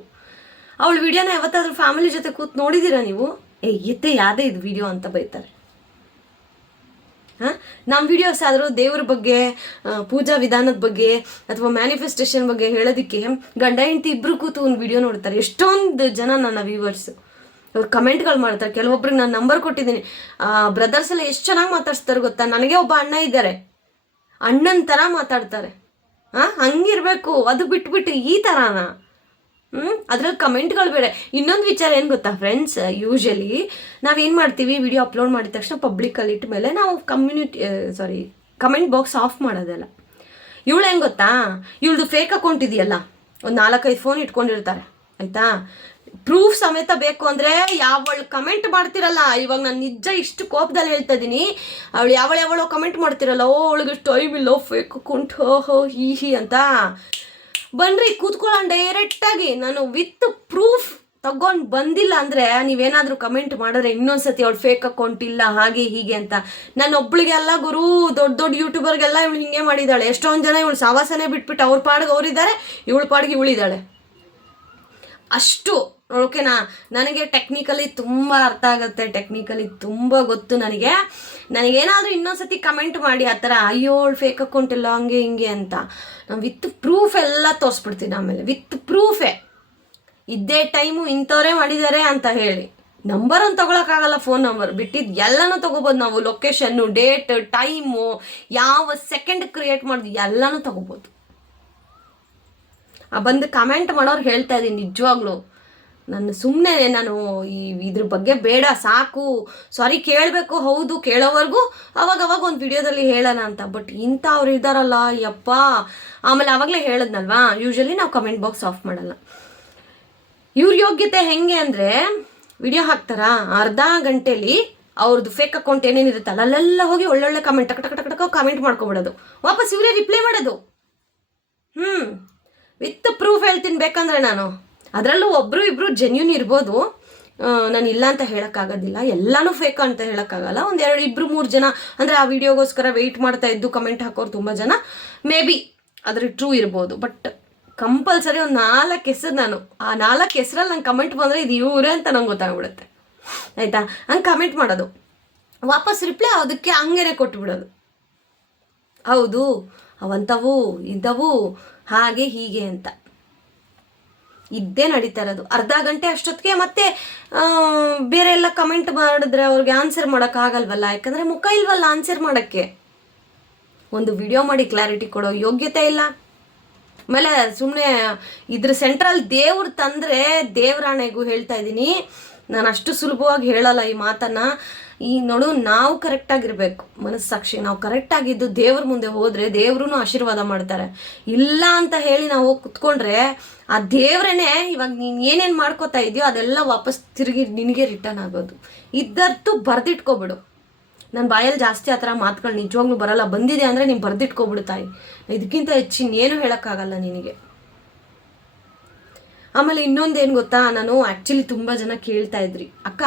ಅವಳು ವಿಡಿಯೋನ ಯಾವತ್ತಾದ್ರೂ ಫ್ಯಾಮಿಲಿ ಜೊತೆ ಕೂತ್ ನೋಡಿದ್ದೀರಾ ನೀವು? ಏ ಎತ್ತೆ ಯಾವುದೇ ಇದು ವಿಡಿಯೋ ಅಂತ ಬೈತಾರೆ. ಹಾಂ? ನಮ್ಮ ವಿಡಿಯೋಸ್ ಆದರೂ ದೇವ್ರ ಬಗ್ಗೆ ಪೂಜಾ ವಿಧಾನದ ಬಗ್ಗೆ ಅಥವಾ ಮ್ಯಾನಿಫೆಸ್ಟೇಷನ್ ಬಗ್ಗೆ ಹೇಳೋದಕ್ಕೆ ಗಂಡ, ಹೆಂಡತಿ ಇಬ್ಬರು ಕೂತು ಒಂದು ವಿಡಿಯೋ ನೋಡ್ತಾರೆ. ಎಷ್ಟೊಂದು ಜನ ನನ್ನ ವ್ಯೂವರ್ಸು ಅವ್ರು ಕಮೆಂಟ್ಗಳು ಮಾಡ್ತಾರೆ. ಕೆಲವೊಬ್ರಿಗೆ ನಾನು ನಂಬರ್ ಕೊಟ್ಟಿದ್ದೀನಿ. ಬ್ರದರ್ಸ್ ಎಲ್ಲ ಎಷ್ಟು ಚೆನ್ನಾಗಿ ಮಾತಾಡ್ಸ್ತಾರೆ ಗೊತ್ತಾ? ನನಗೆ ಒಬ್ಬ ಅಣ್ಣ ಇದ್ದಾರೆ. ಅಣ್ಣನ ಥರ ಮಾತಾಡ್ತಾರೆ. ಹಾಂ ಹಂಗಿರಬೇಕು. ಅದು ಬಿಟ್ಬಿಟ್ಟು ಈ ಥರನಾ ಹ್ಞೂ ಅದ್ರಲ್ಲಿ ಕಮೆಂಟ್ಗಳು ಬೇರೆ. ಇನ್ನೊಂದು ವಿಚಾರ ಏನು ಗೊತ್ತಾ ಫ್ರೆಂಡ್ಸ್ ಯೂಶ್ವಲಿ ನಾವೇನು ಮಾಡ್ತೀವಿ ವಿಡಿಯೋ ಅಪ್ಲೋಡ್ ಮಾಡಿದ ತಕ್ಷಣ ಪಬ್ಲಿಕಲ್ಲಿ ಇಟ್ಟ ಮೇಲೆ ನಾವು community sorry comment box off ಮಾಡೋದಲ್ಲ. ಇವಳು ಹೆಂಗೆ ಗೊತ್ತಾ? ಇವಳ್ದು ಫೇಕ್ ಅಕೌಂಟ್ ಇದೆಯಲ್ಲ. ಒಂದು ನಾಲ್ಕೈದು ಫೋನ್ ಇಟ್ಕೊಂಡಿರ್ತಾರೆ. ಆಯಿತಾ? ಪ್ರೂಫ್ ಸಮೇತ ಬೇಕು ಅಂದರೆ ಯಾವಳು ಕಮೆಂಟ್ ಮಾಡ್ತಿರಲ್ಲ. ಇವಾಗ ನಾನು ನಿಜ ಇಷ್ಟು ಕೋಪದಲ್ಲಿ ಹೇಳ್ತಾ ಇದ್ದೀನಿ. ಅವಳು ಯಾವಳು ಯಾವಳು ಕಮೆಂಟ್ ಮಾಡ್ತಿರಲ್ಲ. ಓ, ಅವಳಿಗೆ ಟೈಮ್ ಇಲ್ಲೋ ಫೇಕ್ ಕುಂಟು, ಹೋ ಹೋ, ಹೀ ಅಂತ. ಬನ್ರಿ, ಕೂತ್ಕೊಳ್ಳೋಣ ಡೈರೆಕ್ಟಾಗಿ ನಾನು ವಿತ್ ಪ್ರೂಫ್ ತಗೊಂಡು ಬಂದಿಲ್ಲ ಅಂದರೆ ನೀವೇನಾದರೂ ಕಮೆಂಟ್ ಮಾಡಿದ್ರೆ ಇನ್ನೊಂದ್ಸತಿ ಅವಳು ಫೇಕ್ ಅಕೌಂಟ್ ಇಲ್ಲ, ಹಾಗೆ, ಹೀಗೆ ಅಂತ. ನಾನು ಒಬ್ಳಿಗೆಲ್ಲ ಗುರು, ದೊಡ್ಡ ದೊಡ್ಡ ಯೂಟ್ಯೂಬರ್ಗೆಲ್ಲ ಇವಳು ಹಿಂಗೆ ಮಾಡಿದ್ದಾಳೆ. ಎಷ್ಟೊಂದು ಜನ ಇವಳು ಸಾವಾಸನೆ ಬಿಟ್ಬಿಟ್ಟು ಅವ್ರ ಪಾಡಿಗೆ ಅವರಿದ್ದಾರೆ, ಇವಳ ಪಾಡಿಗೆ ಇವಳಿದ್ದಾಳೆ. ಅಷ್ಟು ಓಕೆನಾ? ನನಗೆ ಟೆಕ್ನಿಕಲಿ ತುಂಬ ಅರ್ಥ ಆಗುತ್ತೆ. ಟೆಕ್ನಿಕಲಿ ತುಂಬ ಗೊತ್ತು ನನಗೆ. ನನಗೇನಾದರೂ ಇನ್ನೊಂದ್ಸತಿ ಕಮೆಂಟ್ ಮಾಡಿ ಆ ಥರ, ಅಯ್ಯೋ ಫೇಕ್ ಅಕೌಂಟ್ ಇಲ್ಲ ಹಂಗೆ ಹಿಂಗೆ ಅಂತ. ನಾವು ವಿತ್ ಪ್ರೂಫ್ ಎಲ್ಲ ತೋರಿಸ್ಬಿಡ್ತೀನಿ ಆಮೇಲೆ. ವಿತ್ ಪ್ರೂಫೇ ಇದ್ದೇ ಟೈಮು ಇಂಥವರೇ ಮಾಡಿದ್ದಾರೆ ಅಂತ ಹೇಳಿ. ನಂಬರ್ ತೊಗೊಳಕ್ಕಾಗಲ್ಲ ಫೋನ್ ನಂಬರ್ ಬಿಟ್ಟಿದ್ದು ಎಲ್ಲನೂ ತೊಗೋಬೋದು ನಾವು. ಲೊಕೇಶನ್ನು ಡೇಟ್ ಟೈಮು ಯಾವ ಸೆಕೆಂಡ್ ಕ್ರಿಯೇಟ್ ಮಾಡೋದು ಎಲ್ಲನೂ ತೊಗೋಬೋದು. ಆ ಬಂದು ಕಮೆಂಟ್ ಮಾಡೋರು ಹೇಳ್ತಾ ಇದ್ದೀನಿ ನಿಜವಾಗ್ಲೂ. ನಾನು ಸುಮ್ಮನೆ ನಾನು ಈ ಇದ್ರ ಬಗ್ಗೆ ಬೇಡ, ಸಾಕು. ಸಾರಿ ಕೇಳಬೇಕು, ಹೌದು, ಕೇಳೋವರೆಗೂ ಅವಾಗ ಅವಾಗ ಒಂದು ವಿಡಿಯೋದಲ್ಲಿ ಹೇಳೋಣ ಅಂತ. ಬಟ್ ಇಂಥವ್ರು ಇದ್ದಾರಲ್ಲ, ಯಪ್ಪ. ಆಮೇಲೆ ಆವಾಗಲೇ ಹೇಳದ್ನಲ್ವಾ? ಯೂಶಲಿ ನಾವು ಕಮೆಂಟ್ ಬಾಕ್ಸ್ ಆಫ್ ಮಾಡಲ್ಲ. ಇವ್ರ ಯೋಗ್ಯತೆ ಹೆಂಗೆ ಅಂದರೆ ವಿಡಿಯೋ ಹಾಕ್ತಾರಾ, ಅರ್ಧ ಗಂಟೆಲಿ ಅವ್ರದ್ದು ಫೇಕ್ ಅಕೌಂಟ್ ಏನೇನಿರುತ್ತಲ್ಲ ಅಲ್ಲೆಲ್ಲ ಹೋಗಿ ಒಳ್ಳೊಳ್ಳೆ ಕಮೆಂಟ್ ಟಕ ಟಕ, ಟಕ್ ಕಮೆಂಟ್ ಮಾಡ್ಕೊಬಿಡೋದು. ವಾಪಸ್ ಇವರೇ ರಿಪ್ಲೈ ಮಾಡೋದು. ಹ್ಞೂ ವಿತ್ ಪ್ರೂಫ್ ಹೇಳ್ತೀನಿ, ಬೇಕಂದ್ರೆ ನಾನು. ಅದರಲ್ಲೂ ಒಬ್ಬರು ಇಬ್ಬರು ಜೆನ್ಯೂನ್ ಇರ್ಬೋದು. ನಾನು ಇಲ್ಲ ಅಂತ ಹೇಳೋಕ್ಕಾಗೋದಿಲ್ಲ. ಎಲ್ಲನೂ ಫೇಕ್ ಅಂತ ಹೇಳೋಕ್ಕಾಗಲ್ಲ. ಒಂದು ಎರಡು ಇಬ್ಬರು ಮೂರು ಜನ, ಅಂದರೆ ಆ ವಿಡಿಯೋಗೋಸ್ಕರ ವೆಯ್ಟ್ ಮಾಡ್ತಾ ಇದ್ದು ಕಮೆಂಟ್ ಹಾಕೋರು ತುಂಬ ಜನ ಮೇ ಬಿ ಅದ್ರ ಟ್ರೂ ಇರ್ಬೋದು. ಬಟ್ ಕಂಪಲ್ಸರಿ ಒಂದು ನಾಲ್ಕು ಹೆಸರು ನಾನು. ಆ ನಾಲ್ಕು ಹೆಸರಲ್ಲಿ ನಂಗೆ ಕಮೆಂಟ್ ಬಂದರೆ ಇದು ಇವರೇ ಅಂತ ನಂಗೆ ಗೊತ್ತಾಗ್ಬಿಡುತ್ತೆ. ಆಯಿತಾ? ಹಂಗೆ ಕಮೆಂಟ್ ಮಾಡೋದು. ವಾಪಸ್ ರಿಪ್ಲೈ ಅದಕ್ಕೆ ಹಂಗೇನೆ ಕೊಟ್ಬಿಡೋದು. ಹೌದು, ಅವಂಥವು ಇದ್ದವು ಹಾಗೆ ಹೀಗೆ ಅಂತ. ಇದ್ದೇ ನಡೀತಾ ಇರೋದು. ಅರ್ಧ ಗಂಟೆ ಅಷ್ಟೊತ್ತಿಗೆ ಮತ್ತೆ ಬೇರೆ ಎಲ್ಲ ಕಮೆಂಟ್ ಮಾಡಿದ್ರೆ ಅವ್ರಿಗೆ ಆನ್ಸರ್ ಮಾಡೋಕ್ಕಾಗಲ್ವಲ್ಲ ಯಾಕಂದರೆ ಮುಖ ಇಲ್ವಲ್ಲ ಆನ್ಸರ್ ಮಾಡೋಕ್ಕೆ? ಒಂದು ವಿಡಿಯೋ ಮಾಡಿ ಕ್ಲಾರಿಟಿ ಕೊಡೋ ಯೋಗ್ಯತೆ ಇಲ್ಲ. ಆಮೇಲೆ ಸುಮ್ಮನೆ ಇದ್ರ ಸೆಂಟ್ರಲ್ ದೇವ್ರು ತಂದರೆ ದೇವರಾಣೆಗೂ ಹೇಳ್ತಾ ಇದ್ದೀನಿ. ನಾನು ಅಷ್ಟು ಸುಲಭವಾಗಿ ಹೇಳಲ್ಲ ಈ ಮಾತನ್ನ. ಈ ನೋಡು, ನಾವು ಕರೆಕ್ಟಾಗಿರ್ಬೇಕು ಮನಸ್ಸಾಕ್ಷಿ, ನಾವು ಕರೆಕ್ಟಾಗಿದ್ದು ದೇವ್ರ ಮುಂದೆ ಹೋದರೆ ದೇವ್ರೂ ಆಶೀರ್ವಾದ ಮಾಡ್ತಾರೆ. ಇಲ್ಲ ಅಂತ ಹೇಳಿ ನಾವು ಕುತ್ಕೊಂಡ್ರೆ ಆ ದೇವ್ರೇನೆ ಇವಾಗ ನೀನು ಏನೇನು ಮಾಡ್ಕೋತಾ ಇದೆಯೋ ಅದೆಲ್ಲ ವಾಪಸ್ ತಿರುಗಿ ನಿನಗೆ ರಿಟರ್ನ್ ಆಗೋದು. ಇದ್ದರ್ತು ಬರೆದಿಟ್ಕೊಬಿಡು. ನನ್ನ ಬಾಯಲ್ಲಿ ಜಾಸ್ತಿ ಆ ಥರ ಮಾತುಗಳು ನಿಜವಾಗ್ಲೂ ಬರಲ್ಲ. ಬಂದಿದೆ ಅಂದರೆ ನೀನು ಬರೆದಿಟ್ಕೊಬಿಡು ತಾಯಿ. ಇದಕ್ಕಿಂತ ಹೆಚ್ಚಿನ ಏನು ಹೇಳೋಕ್ಕಾಗಲ್ಲ ನಿನಗೆ. ಆಮೇಲೆ ಇನ್ನೊಂದು ಏನು ಗೊತ್ತಾ? ನಾನು ಆ್ಯಕ್ಚುಲಿ ತುಂಬ ಜನ ಕೇಳ್ತಾ ಇದ್ರಿ. ಅಕ್ಕ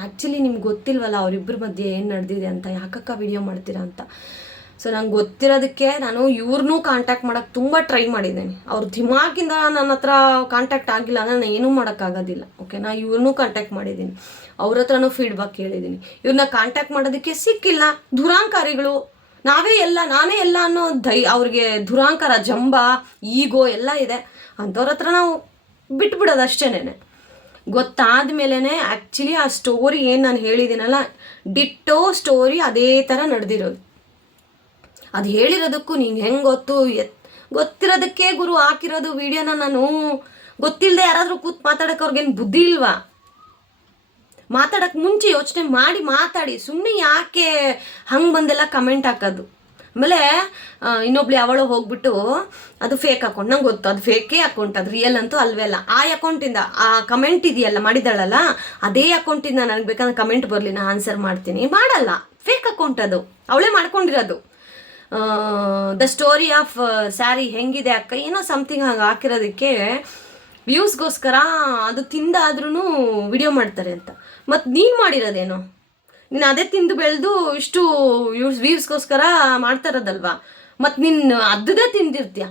ಆ್ಯಕ್ಚುಲಿ ನಿಮ್ಗೆ ಗೊತ್ತಿಲ್ವಲ್ಲ ಅವರಿಬ್ಬರ ಮಧ್ಯೆ ಏನು ನಡೆದಿದೆ ಅಂತ? ಯಾಕಕ್ಕ ವಿಡಿಯೋ ಮಾಡ್ತೀರಾ ಅಂತ? ಸೊ ನಂಗೆ ಗೊತ್ತಿರೋದಕ್ಕೆ ನಾನು ಇವ್ರನ್ನೂ ಕಾಂಟ್ಯಾಕ್ಟ್ ಮಾಡೋಕ್ಕೆ ತುಂಬ ಟ್ರೈ ಮಾಡಿದ್ದೇನೆ. ಅವ್ರ ದಿಮಾಕಿಂದ ನನ್ನ ಹತ್ರ ಕಾಂಟ್ಯಾಕ್ಟ್ ಆಗಿಲ್ಲ ಅಂದರೆ ನಾನು ಏನೂ ಮಾಡೋಕ್ಕಾಗೋದಿಲ್ಲ. ಓಕೆ ನಾ ಇವ್ರನ್ನೂ ಕಾಂಟ್ಯಾಕ್ಟ್ ಮಾಡಿದ್ದೀನಿ. ಅವ್ರ ಹತ್ರನೂ ಫೀಡ್ಬ್ಯಾಕ್ ಕೇಳಿದ್ದೀನಿ. ಇವ್ರನ್ನ ಕಾಂಟ್ಯಾಕ್ಟ್ ಮಾಡೋದಕ್ಕೆ ಸಿಕ್ಕಿಲ್ಲ. ದುರಾಂಕಾರಿಗಳು. ನಾವೇ ಎಲ್ಲ, ನಾನೇ ಎಲ್ಲ ಅನ್ನೋ ಧೈ ಅವ್ರಿಗೆ ದುರಾಂಕಾರ, ಜಂಬ, ಈಗೋ ಎಲ್ಲ ಇದೆ. ಅಂಥವ್ರ ಹತ್ರ ನಾವು ಬಿಟ್ಬಿಡೋದು ಅಷ್ಟೇನೆ. ಗೊತ್ತಾದ ಆ್ಯಕ್ಚುಲಿ ಆ ಸ್ಟೋರಿ ಏನು ನಾನು ಹೇಳಿದ್ದೀನಲ್ಲ ಡಿಟ್ಟೋ ಸ್ಟೋರಿ ಅದೇ ಥರ ನಡೆದಿರೋದು. ಅದು ಹೇಳಿರೋದಕ್ಕೂ ನೀನು ಹೆಂಗೆ ಗೊತ್ತು? ಎತ್, ಗೊತ್ತಿರೋದಕ್ಕೆ ಗುರು ಹಾಕಿರೋದು ವಿಡಿಯೋನ ನಾನು ಗೊತ್ತಿಲ್ಲದೆ ಯಾರಾದರೂ ಕೂತ್ ಮಾತಾಡೋಕೆ ಅವ್ರಿಗೇನು ಬುದ್ಧಿ ಇಲ್ವಾ? ಮಾತಾಡೋಕೆ ಮುಂಚೆ ಯೋಚನೆ ಮಾಡಿ ಮಾತಾಡಿ ಸುಮ್ಮನೆ ಯಾಕೆ ಹಂಗೆ ಬಂದೆಲ್ಲ ಕಮೆಂಟ್ ಹಾಕೋದು? ಆಮೇಲೆ ಇನ್ನೊಬ್ಳು ಯಾವಳು ಹೋಗ್ಬಿಟ್ಟು ಅದು ಫೇಕ್ ಅಕೌಂಟ್ ನಂಗೆ ಗೊತ್ತು, ಅದು ಫೇಕೇ ಅಕೌಂಟ್ ಅದು ರಿಯಲ್ ಅಂತೂ ಅಲ್ವೇ ಅಲ್ಲ. ಆ ಅಕೌಂಟಿಂದ ಆ ಕಮೆಂಟ್ ಇದೆಯಲ್ಲ ಮಾಡಿದಾಳಲ್ಲ ಅದೇ ಅಕೌಂಟಿಂದ ನನಗೆ ಬೇಕಂದ್ರೆ ಕಮೆಂಟ್ ಬರಲಿ ನಾನು ಆನ್ಸರ್ ಮಾಡ್ತೀನಿ. ಮಾಡಲ್ಲ. ಫೇಕ್ ಅಕೌಂಟ್ ಅದು. ಅವಳೇ ಮಾಡ್ಕೊಂಡಿರೋದು. ದ ಸ್ಟೋರಿ ಆಫ್ ಸ್ಯಾರಿ ಹೆಂಗಿದೆ ಅಕ್ಕ? ಏನೋ ಸಮಥಿಂಗ್ ಹಂಗೆ ಹಾಕಿರೋದಕ್ಕೆ ವ್ಯೂಸ್ಗೋಸ್ಕರ ಅದು ತಿಂದಾದ್ರೂ ವಿಡಿಯೋ ಮಾಡ್ತಾರೆ ಅಂತ. ಮತ್ತು ನೀನು ಮಾಡಿರೋದೇನು? ನೀನು ಅದೇ ತಿಂದು ಬೆಳೆದು ಇಷ್ಟು ಯೂಸ್ ವ್ಯೂಸ್ಗೋಸ್ಕರ ಮಾಡ್ತಾ ಇರೋದಲ್ವಾ? ಮತ್ತು ನೀನು ಅದದೇ ತಿಂದಿರ್ತೀಯ?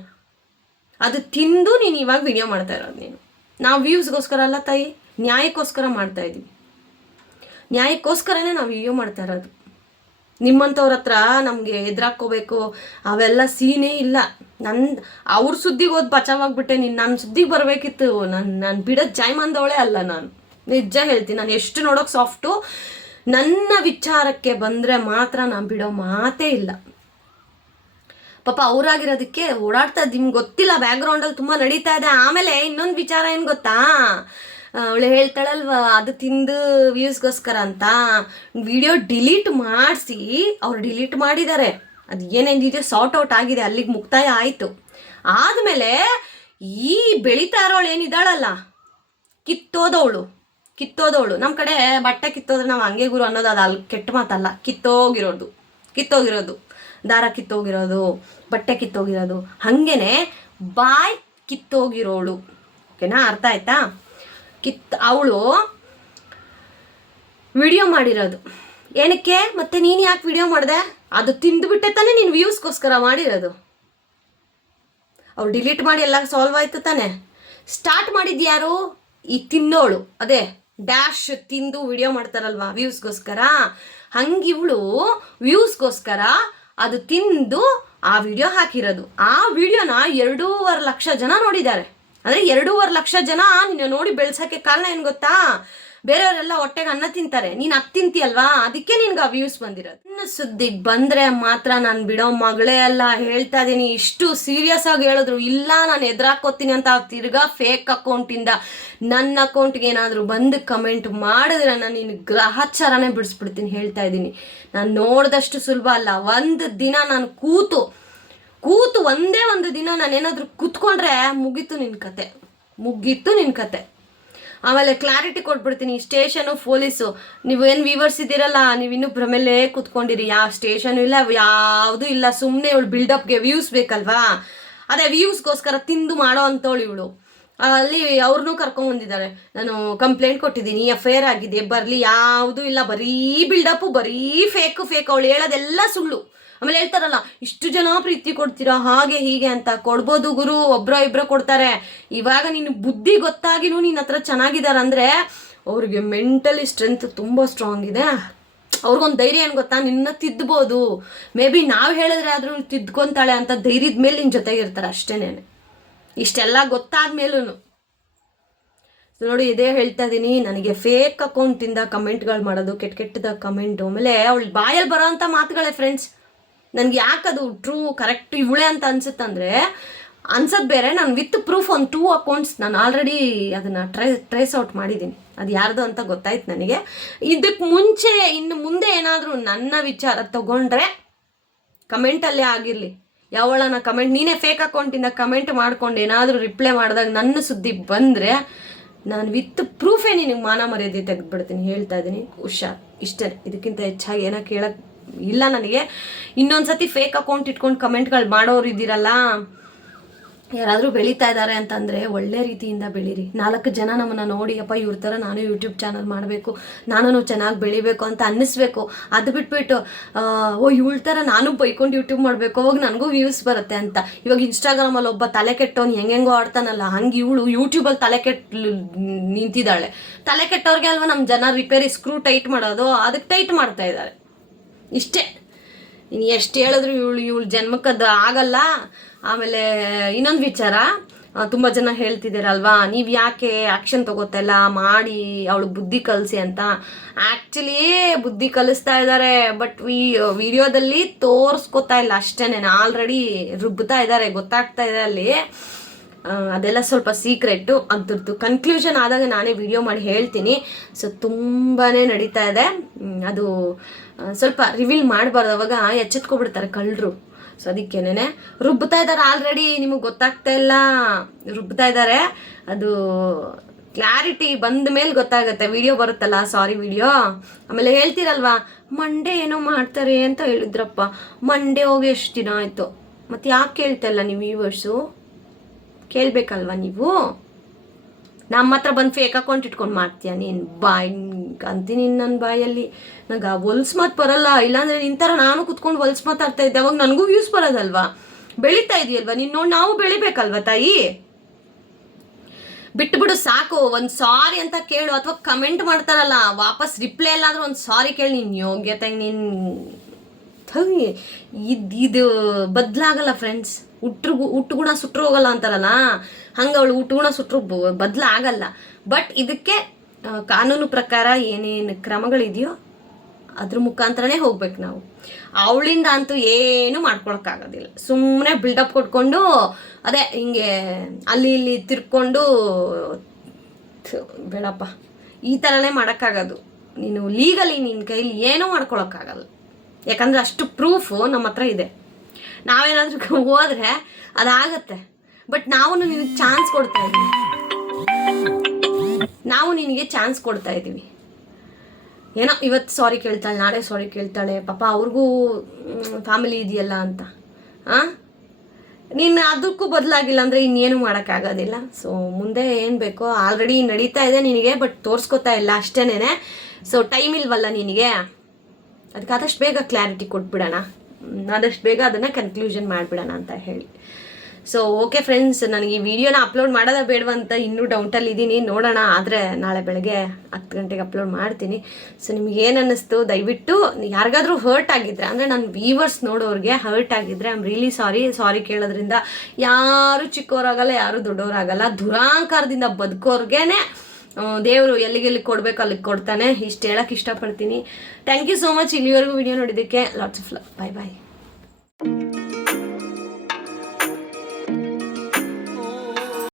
ಅದು ತಿಂದು ನೀನು ಇವಾಗ ವಿಡಿಯೋ ಮಾಡ್ತಾ ಇರೋದು ನೀನು. ನಾವು ವ್ಯೂಸ್ಗೋಸ್ಕರ ಅಲ್ಲ ತಾಯಿ, ನ್ಯಾಯಕ್ಕೋಸ್ಕರ ಮಾಡ್ತಾ ಇದ್ದೀವಿ ನ್ಯಾಯಕ್ಕೋಸ್ಕರನೇ ನಾವು ವಿಡಿಯೋ ಮಾಡ್ತಾ ಇರೋದು. ನಿಮ್ಮಂಥವ್ರ ಹತ್ರ ನಮಗೆ ಎದುರಾಕೋಬೇಕು ಅವೆಲ್ಲ ಸೀನೇ ಇಲ್ಲ. ನನ್ನ ಅವ್ರ ಸುದ್ದಿಗೆ ಹೋದ್ ಬಚಾವಾಗ್ಬಿಟ್ಟೆ, ನೀನು ನನ್ನ ಸುದ್ದಿಗೆ ಬರಬೇಕಿತ್ತು. ನಾನು ನಾನು ಬಿಡೋದು ಜಾಯ್ಮಂದವಳೆ ಅಲ್ಲ ನಾನು. ನಿಜ ಹೇಳ್ತೀನಿ ನಾನು ಎಷ್ಟು ನೋಡೋಕೆ ಸಾಫ್ಟು ನನ್ನ ವಿಚಾರಕ್ಕೆ ಬಂದರೆ ಮಾತ್ರ ನಾನು ಬಿಡೋ ಮಾತೇ ಇಲ್ಲ. ಪಾಪ ಅವರಾಗಿರೋದಕ್ಕೆ ಓಡಾಡ್ತಾ ನಿಮ್ಗೆ ಗೊತ್ತಿಲ್ಲ ಬ್ಯಾಕ್ಗ್ರೌಂಡಲ್ಲಿ ತುಂಬ ನಡೀತಾ ಇದೆ. ಆಮೇಲೆ ಇನ್ನೊಂದು ವಿಚಾರ ಏನು ಗೊತ್ತಾ? ಅವಳು ಹೇಳ್ತಾಳಲ್ವ, ಅದು ತಿಂದು ವ್ಯೂಸ್ಗೋಸ್ಕರ ಅಂತ. ವಿಡಿಯೋ ಡಿಲೀಟ್ ಮಾಡಿಸಿ, ಅವ್ರು ಡಿಲೀಟ್ ಮಾಡಿದ್ದಾರೆ ಅದು ಏನೇನಿದೆ ಸಾರ್ಟ್ ಔಟ್ ಆಗಿದೆ, ಅಲ್ಲಿಗೆ ಮುಕ್ತಾಯ ಆಯಿತು. ಆದಮೇಲೆ ಈ ಬೆಳೀತಾ ಇರೋಳು ಏನಿದ್ದಾಳಲ್ಲ ಕಿತ್ತೋದವಳು. ಕಿತ್ತೋದವಳು. ನಮ್ಮ ಕಡೆ ಬಟ್ಟೆ ಕಿತ್ತೋದ್ರೆ ನಾವು ಹಂಗೆ ಗುರು ಅನ್ನೋದು ಅದು ಅಲ್ಲಿ ಕೆಟ್ಟ ಮಾತಲ್ಲ. ಕಿತ್ತೋಗಿರೋದು. ಕಿತ್ತೋಗಿರೋದು. ದಾರ ಕಿತ್ತೋಗಿರೋದು. ಬಟ್ಟೆ ಕಿತ್ತೋಗಿರೋದು. ಹಾಗೇನೆ ಬಾಯ್ ಕಿತ್ತೋಗಿರೋಳು. ಓಕೆನಾ? ಅರ್ಥ ಆಯ್ತಾ? ಕಿತ್ ಅವಳು ವಿಡಿಯೋ ಮಾಡಿರೋದು. ಏನಕ್ಕೆ? ಮತ್ತೆ ನೀನು ಯಾಕೆ ವಿಡಿಯೋ ಮಾಡಿದೆ? ಅದು ತಿಂದುಬಿಟ್ಟೆ ತಾನೇ ನೀನು ವ್ಯೂಸ್ಗೋಸ್ಕರ ಮಾಡಿರೋದು. ಅವ್ರು ಡಿಲೀಟ್ ಮಾಡಿ ಎಲ್ಲ ಸಾಲ್ವ್ ಆಯ್ತು ತಾನೆ. ಸ್ಟಾರ್ಟ್ ಮಾಡಿದ್ಯಾರು ಈ ತಿನ್ನೋಳು. ಅದೇ ಡ್ಯಾಶ್ ತಿಂದು ವಿಡಿಯೋ ಮಾಡ್ತಾರಲ್ವಾ ವ್ಯೂಸ್ಗೋಸ್ಕರ ಹಂಗಿವಳು ವ್ಯೂಸ್ಗೋಸ್ಕರ ಅದು ತಿಂದು ಆ ವಿಡಿಯೋ ಹಾಕಿರೋದು. ಆ ವಿಡಿಯೋನ ಎರಡೂವರೆ ಲಕ್ಷ ಜನ ನೋಡಿದ್ದಾರೆ. ಅಂದರೆ ಎರಡೂವರೆ ಲಕ್ಷ ಜನ ನಿನ್ನ ನೋಡಿ ಬೆಳ್ಸೋಕ್ಕೆ ಕಾರಣ ಏನು ಗೊತ್ತಾ? ಬೇರೆಯವರೆಲ್ಲ ಹೊಟ್ಟೆಗೆ ಅನ್ನ ತಿಂತಾರೆ. ನೀನು ಅದು ತಿಂತೀಯಲ್ವಾ? ಅದಕ್ಕೆ ನಿನ್ಗೆ ಆ ವ್ಯೂಸ್ ಬಂದಿರೋದು. ಇನ್ನು ಸುದ್ದಿ ಬಂದರೆ ಮಾತ್ರ ನಾನು ಬಿಡೋ ಮಗಳೇ ಅಲ್ಲ. ಹೇಳ್ತಾ ಇದ್ದೀನಿ ಇಷ್ಟು ಸೀರಿಯಸ್ ಆಗಿ ಹೇಳಿದ್ರು. ಇಲ್ಲ, ನಾನು ಎದುರಾಕೋತೀನಿ ಅಂತ ತಿರ್ಗಾ ಫೇಕ್ ಅಕೌಂಟಿಂದ ನನ್ನ ಅಕೌಂಟ್ಗೆ ಏನಾದರೂ ಬಂದು ಕಮೆಂಟ್ ಮಾಡಿದ್ರೆ ನಾನು ನಿನ್ನ ಗ್ರಹಚಾರನೇ ಬಿಡಿಸ್ಬಿಡ್ತೀನಿ ಹೇಳ್ತಾ ಇದ್ದೀನಿ ನಾನು ನೋಡಿದಷ್ಟು ಸುಲಭ ಅಲ್ಲ. ಒಂದು ದಿನ ನಾನು ಕೂತು ಕೂತು ಒಂದೇ ಒಂದು ದಿನ ನಾನೇನಾದರೂ ಕೂತ್ಕೊಂಡ್ರೆ ಮುಗೀತು ನಿನ್ನ ಕತೆ. ಮುಗೀತು ನಿನ್ನ ಕತೆ. ಆಮೇಲೆ ಕ್ಲಾರಿಟಿ ಕೊಟ್ಬಿಡ್ತೀನಿ, ಸ್ಟೇಷನು ಪೊಲೀಸು. ನೀವು ಏನು ವೀವರ್ಸ್ ಇದ್ದೀರಲ್ಲ, ನೀವು ಇನ್ನೂ ಭ್ರಮೆಲ್ಲೇ ಕೂತ್ಕೊಂಡಿರಿ. ಯಾವ ಸ್ಟೇಷನು ಇಲ್ಲ, ಯಾವುದೂ ಇಲ್ಲ. ಸುಮ್ಮನೆ ಇವಳು ಬಿಲ್ಡಪ್ಗೆ ವ್ಯೂಸ್ ಬೇಕಲ್ವಾ? ಅದೇ ವ್ಯೂಸ್ಗೋಸ್ಕರ ತಿಂದು ಮಾಡೋ ಅಂತವಳು ಇವಳು. ಅಲ್ಲಿ ಅವ್ರನ್ನೂ ಕರ್ಕೊಂಬಂದಿದ್ದಾರೆ ನಾನು ಕಂಪ್ಲೇಂಟ್ ಕೊಟ್ಟಿದ್ದೀನಿ ಅಫೇರ್ ಆಗಿದೆ, ಬರಲಿ, ಯಾವುದೂ ಇಲ್ಲ. ಬರೀ ಬಿಲ್ಡಪ್ಪು ಬರೀ ಫೇಕು ಫೇಕ್ ಅವಳು ಹೇಳೋದೆಲ್ಲ ಸುಳ್ಳು. ಆಮೇಲೆ ಹೇಳ್ತಾರಲ್ಲ, ಇಷ್ಟು ಜನ ಪ್ರೀತಿ ಕೊಡ್ತೀರಾ, ಹಾಗೆ ಹೀಗೆ ಅಂತ ಕೊಡ್ಬೋದು ಗುರು, ಒಬ್ರ ಇಬ್ರೋ ಕೊಡ್ತಾರೆ. ಇವಾಗ ನಿನ್ನ ಬುದ್ಧಿ ಗೊತ್ತಾಗಿನೂ ನಿನ್ನ ಹತ್ರ ಚೆನ್ನಾಗಿದ್ದಾರೆ ಅಂದರೆ ಅವ್ರಿಗೆ ಮೆಂಟಲಿ ಸ್ಟ್ರೆಂತ್ ತುಂಬ ಸ್ಟ್ರಾಂಗ್ ಇದೆ. ಅವ್ರಿಗೊಂದು ಧೈರ್ಯ ಏನು ಗೊತ್ತಾ? ನಿನ್ನ ತಿದ್ಬೋದು. ಮೇ ಬಿ ನಾವು ಹೇಳಿದ್ರೆ ಆದರೂ ತಿದ್ಕೊಂತಾಳೆ ಅಂತ ಧೈರ್ಯದ ಮೇಲೆ ನಿನ್ನ ಜೊತೆಗಿರ್ತಾರೆ ಅಷ್ಟೇನೆ. ಇಷ್ಟೆಲ್ಲ ಗೊತ್ತಾದ ಮೇಲೂ ನೋಡಿ, ಇದೇ ಹೇಳ್ತಾ ಇದ್ದೀನಿ ನನಗೆ ಫೇಕ್ ಅಕೌಂಟಿಂದ ಕಮೆಂಟ್ಗಳು ಮಾಡೋದು, ಕೆಟ್ಟ ಕೆಟ್ಟದ ಕಮೆಂಟು ಆಮೇಲೆ ಅವಳು ಬಾಯಲ್ಲಿ ಬರೋ ಅಂಥ ಮಾತುಗಳೇ ಫ್ರೆಂಡ್ಸ್ ನನಗೆ ಯಾಕದು ಟ್ರೂ ಕರೆಕ್ಟ್ ಇವಳೆ ಅಂತ ಅನ್ಸುತ್ತಂದ್ರೆ, ಅನ್ಸೋದು ಬೇರೆ, ನಾನು ವಿತ್ ಪ್ರೂಫ್ ಒಂದು ಟೂ ಅಕೌಂಟ್ಸ್ ನಾನು ಆಲ್ರೆಡಿ ಅದನ್ನು ಟ್ರೈ ಟ್ರೇಸ್ ಔಟ್ ಮಾಡಿದ್ದೀನಿ. ಅದು ಯಾರ್ದು ಅಂತ ಗೊತ್ತಾಯ್ತು ನನಗೆ. ಇದಕ್ಕೆ ಮುಂಚೆ, ಇನ್ನು ಮುಂದೆ ಏನಾದರೂ ನನ್ನ ವಿಚಾರ ತಗೊಂಡ್ರೆ ಕಮೆಂಟಲ್ಲೇ ಆಗಿರಲಿ. ಯಾವಳನ ಕಮೆಂಟ್ ನೀನೇ ಫೇಕ್ ಅಕೌಂಟಿಂದ ಕಮೆಂಟ್ ಮಾಡ್ಕೊಂಡು ಏನಾದರೂ ರಿಪ್ಲೈ ಮಾಡಿದಾಗ ನನ್ನ ಸುದ್ದಿ ಬಂದರೆ, ನಾನು ವಿತ್ ಪ್ರೂಫೇ ನಿನಗೆ ಮಾನ ಮರ್ಯಾದೆ ತೆಗೆದುಬಿಡ್ತೀನಿ, ಹೇಳ್ತಾ ಇದ್ದೀನಿ. ಹುಷಾರ್ ಇಷ್ಟೇ. ಇದಕ್ಕಿಂತ ಹೆಚ್ಚಾಗಿ ಏನೋ ಕೇಳಕ್ಕೆ ಇಲ್ಲ ನನಗೆ. ಇನ್ನೊಂದು ಸತಿ ಫೇಕ್ ಅಕೌಂಟ್ ಇಟ್ಕೊಂಡು ಕಮೆಂಟ್ಗಳು ಮಾಡೋರು ಇದ್ದೀರಲ್ಲ, ಯಾರಾದರೂ ಬೆಳೀತಾ ಇದ್ದಾರೆ ಅಂತಂದರೆ ಒಳ್ಳೆ ರೀತಿಯಿಂದ ಬೆಳೀರಿ. ನಾಲ್ಕು ಜನ ನಮ್ಮನ್ನು ನೋಡಿ, ಅಪ್ಪ, ಇವ್ರ ಥರ ನಾನು ಯೂಟ್ಯೂಬ್ ಚಾನಲ್ ಮಾಡಬೇಕು, ನಾನು ಚೆನ್ನಾಗಿ ಬೆಳಿಬೇಕು ಅಂತ ಅನ್ನಿಸ್ಬೇಕು. ಅದು ಬಿಟ್ಬಿಟ್ಟು ಓ, ಇವಳ ಥರ ನಾನು ಬೈಕೊಂಡು ಯೂಟ್ಯೂಬ್ ಮಾಡಬೇಕು, ಅವಾಗ ನನಗೂ ವ್ಯೂಸ್ ಬರುತ್ತೆ ಅಂತ. ಇವಾಗ ಇನ್ಸ್ಟಾಗ್ರಾಮಲ್ಲಿ ಒಬ್ಬ ತಲೆ ಕೆಟ್ಟವನು ಹೆಂಗೆಂಗೋ ಆಡ್ತಾನಲ್ಲ, ಹಂಗೆ ಇವಳು ಯೂಟ್ಯೂಬಲ್ಲಿ ತಲೆ ಕೆಟ್ಟಲು ನಿಂತಿದ್ದಾಳೆ. ತಲೆ ಕೆಟ್ಟವ್ರಿಗೆ ಅಲ್ವಾ ನಮ್ಮ ಜನ ರಿಪೇರಿ ಸ್ಕ್ರೂ ಟೈಟ್ ಮಾಡೋದು? ಅದಕ್ಕೆ ಟೈಟ್ ಮಾಡ್ತಾ ಇದ್ದಾರೆ. ಇಷ್ಟೇ. ಇನ್ನು ಎಷ್ಟು ಹೇಳಿದ್ರು ಇವಳು ಇವಳು ಜನ್ಮಕ್ಕದ್ದು ಆಗಲ್ಲ. ಆಮೇಲೆ ಇನ್ನೊಂದು ವಿಚಾರ ತುಂಬ ಜನ ಹೇಳ್ತಿದ್ದೀರಲ್ವಾ, ನೀವು ಯಾಕೆ ಆ್ಯಕ್ಷನ್ ತಗೋತಾ ಇಲ್ಲ, ಮಾಡಿ ಅವಳು ಬುದ್ಧಿ ಕಲಿಸಿ ಅಂತ. ಆ್ಯಕ್ಚುಲಿ ಬುದ್ಧಿ ಕಲಿಸ್ತಾ ಇದ್ದಾರೆ ಬಟ್ ವಿ ವಿಡಿಯೋದಲ್ಲಿ ತೋರಿಸ್ಕೊತಾ ಇಲ್ಲ ಅಷ್ಟೇ ಆಲ್ರೆಡಿ ರುಬ್ಬುತ್ತಾ ಇದ್ದಾರೆ ಗೊತ್ತಾಗ್ತಾ ಇದೆ ಅಲ್ಲಿ. ಅದೆಲ್ಲ ಸ್ವಲ್ಪ ಸೀಕ್ರೆಟ್ಟು ಅದ್ರದ್ದು ಕನ್ಕ್ಲೂಷನ್ ಆದಾಗ ನಾನೇ ವಿಡಿಯೋ ಮಾಡಿ ಹೇಳ್ತೀನಿ. ಸೊ ತುಂಬಾ ನಡೀತಾ ಇದೆ. ಅದು ಸ್ವಲ್ಪ ರಿವೀಲ್ ಮಾಡಬಾರ್ದು, ಅವಾಗ ಎಚ್ಚೆತ್ಕೊಬಿಡ್ತಾರೆ ಕಳ್ಳರು. ಸೊ ಅದಕ್ಕೇನೆ ರುಬ್ತಾ ಇದ್ದಾರೆ ಆಲ್ರೆಡಿ ನಿಮಗೆ ಗೊತ್ತಾಗ್ತಾ ಇಲ್ಲ. ರುಬ್ತಾ ಇದ್ದಾರೆ. ಅದು ಕ್ಲಾರಿಟಿ ಬಂದ ಮೇಲೆ ಗೊತ್ತಾಗುತ್ತೆ ವಿಡಿಯೋ ಬರುತ್ತಲ್ಲ ಸಾರಿ ವಿಡಿಯೋ ಆಮೇಲೆ ಹೇಳ್ತೀರಲ್ವಾ, ಮಂಡೇ ಏನೋ ಮಾಡ್ತಾರೆ ಅಂತ ಹೇಳಿದ್ರಪ್ಪ. ಮಂಡೇ ಹೋಗಿ ಎಷ್ಟು ದಿನ ಆಯಿತು? ಮತ್ತು ಯಾಕೆ ಕೇಳ್ತಾ ಇಲ್ಲ ನೀವು ವ್ಯೂವರ್ಸು ಕೇಳಬೇಕಲ್ವಾ ನೀವು? ನಮ್ಮ ಹತ್ರ ಬಂದು ಫೇಕ್ ಅಕೌಂಟ್ ಇಟ್ಕೊಂಡು ಮಾಡ್ತೀಯ ನೀನು ಬಾಯ್ ಅಂತೀನಿ ನನ್ನ ಬಾಯಲ್ಲಿ. ನಂಗೆ ಆ ಹೊಲ್ಸ್ ಮಾತು ಬರಲ್ಲ, ಇಲ್ಲಾಂದ್ರೆ ನಿನ್ ಥರ ನಾನು ಕುತ್ಕೊಂಡು ಹೊಲ್ಸ್ ಮಾತಾಡ್ತಾ ಇದ್ದೆ, ಅವಾಗ ನನಗೂ ವ್ಯೂಸ್ ಬರೋದಲ್ವಾ? ಬೆಳೀತಾ ಇದೆಯಲ್ವಾ? ನೀನು ನೋಡಿ, ನಾವು ಬೆಳಿಬೇಕಲ್ವಾ ತಾಯಿ? ಬಿಟ್ಬಿಡು ಸಾಕು, ಒಂದು ಸಾರಿ ಅಂತ ಕೇಳು, ಅಥವಾ ಕಮೆಂಟ್ ಮಾಡ್ತಾರಲ್ಲ, ವಾಪಸ್ ರಿಪ್ಲೈ ಎಲ್ಲಾದರೂ ಒಂದು ಸಾರಿ ಕೇಳಿ ನಿನ್ನ ಯೋಗ್ಯತೆ ನೀನು ಇದು ಇದು ಬದಲಾಗಲ್ಲ ಫ್ರೆಂಡ್ಸ್ ಹುಟ್ರು ಹುಟ್ಟು ಗುಣ ಸುಟ್ಟರು ಹೋಗಲ್ಲ ಅಂತಾರಲ್ಲ? ಹಂಗೆ ಅವಳು ಹುಟ್ಟು ಸುಟ್ಟರು ಬದಲಾಗಲ್ಲ ಬಟ್ ಇದಕ್ಕೆ ಕಾನೂನು ಪ್ರಕಾರ ಏನೇನು ಕ್ರಮಗಳಿದೆಯೋ ಅದ್ರ ಮುಖಾಂತರನೇ ಹೋಗ್ಬೇಕು ನಾವು. ಅವಳಿಂದ ಅಂತೂ ಏನು ಮಾಡ್ಕೊಳಕ್ಕಾಗೋದಿಲ್ಲ. ಸುಮ್ಮನೆ ಬಿಲ್ಡಪ್ ಕೊಟ್ಕೊಂಡು, ಅದೇ ಹಿಂಗೆ ಅಲ್ಲಿ ಇಲ್ಲಿ ತಿರ್ಕೊಂಡು ಬೇಡಪ್ಪ. ಈ ಥರನೇ ಮಾಡೋಕ್ಕಾಗೋದು. ನೀನು ಲೀಗಲಿ ನಿನ್ನ ಕೈಲಿ ಏನೂ ಮಾಡ್ಕೊಳಕ್ಕಾಗಲ್ಲ. ಯಾಕಂದ್ರೆ ಅಷ್ಟು ಪ್ರೂಫು ನಮ್ಮ ಹತ್ರ ಇದೆ. ನಾವೇನಾದರೂ ಹೋದ್ರೆ ಅದಾಗತ್ತೆ. ಬಟ್ ನಾವು ನಿನಗೆ ಚಾನ್ಸ್ ಕೊಡ್ತಾ ಇದ್ದೀವಿ. ನಾವು ನಿನಗೆ ಚಾನ್ಸ್ ಕೊಡ್ತಾ ಇದ್ದೀವಿ. ಏನೋ ಇವತ್ತು ಸಾರಿ ಕೇಳ್ತಾಳೆ, ನಾಳೆ ಸಾರಿ ಕೇಳ್ತಾಳೆ, ಪಾಪ ಅವ್ರಿಗೂ ಫ್ಯಾಮಿಲಿ ಇದೆಯಲ್ಲ ಅಂತ. ಹಾಂ ನೀನು ಅದಕ್ಕೂ ಬದಲಾಗಿಲ್ಲ ಅಂದರೆ ಇನ್ನೇನು ಮಾಡೋಕ್ಕಾಗೋದಿಲ್ಲ. ಸೊ ಮುಂದೆ ಏನು ಬೇಕೋ ಆಲ್ರೆಡಿ ನಡೀತಾ ಇದೆ ನಿನಗೆ ಬಟ್ ತೋರಿಸ್ಕೊತಾ ಇಲ್ಲ ಅಷ್ಟೇನೆ ಸೊ ಟೈಮ್ ಇಲ್ವಲ್ಲ ನಿನಗೆ. ಅದಕ್ಕೆ ಆದಷ್ಟು ಬೇಗ ಕ್ಲಾರಿಟಿ ಕೊಟ್ಬಿಡೋಣ. ಆದಷ್ಟು ಬೇಗ ಅದನ್ನು ಕನ್ಕ್ಲೂಷನ್ ಮಾಡಿಬಿಡೋಣ ಅಂತ ಹೇಳಿ. ಸೊ ಓಕೆ ಫ್ರೆಂಡ್ಸ್ ನನಗೆ ಈ ವಿಡಿಯೋನ ಅಪ್ಲೋಡ್ ಮಾಡೋದ ಬೇಡವಾ ಅಂತ ಇನ್ನೂ ಡೌಟಲ್ಲಿ ಇದ್ದೀನಿ ನೋಡೋಣ, ಆದರೆ ನಾಳೆ ಬೆಳಗ್ಗೆ ಹತ್ತು ಗಂಟೆಗೆ ಅಪ್ಲೋಡ್ ಮಾಡ್ತೀನಿ. ಸೊ ನಿಮ್ಗೆ ಏನು ಅನ್ನಿಸ್ತು? ದಯವಿಟ್ಟು ಯಾರಿಗಾದ್ರೂ ಹರ್ಟ್ ಆಗಿದ್ರೆ, ಅಂದರೆ ನನ್ನ ವೀವರ್ಸ್ ನೋಡೋರಿಗೆ ಹರ್ಟ್ ಆಗಿದ್ರೆ I am really sorry sorry ಕೇಳೋದ್ರಿಂದ ಯಾರು ಚಿಕ್ಕವರಾಗಲ್ಲ ಯಾರು ದೊಡ್ಡವರಾಗಲ್ಲ ದುರಾಂಕಾರದಿಂದ ಬದುಕೋರ್ಗೇನೆ ದೇವರು ಎಲ್ಲಿಗೆಲ್ಲಿ ಕೊಡಬೇಕು ಅಲ್ಲಿಗೆ ಕೊಡ್ತಾನೆ. ಇಷ್ಟು ಹೇಳಕ್ಕೆ ಇಷ್ಟಪಡ್ತೀನಿ. ಥ್ಯಾಂಕ್ ಯು ಸೋ ಮಚ್ ಇಲ್ಲಿವರೆಗೂ ವಿಡಿಯೋ ನೋಡಿದ್ದಕ್ಕೆ lots of love bye bye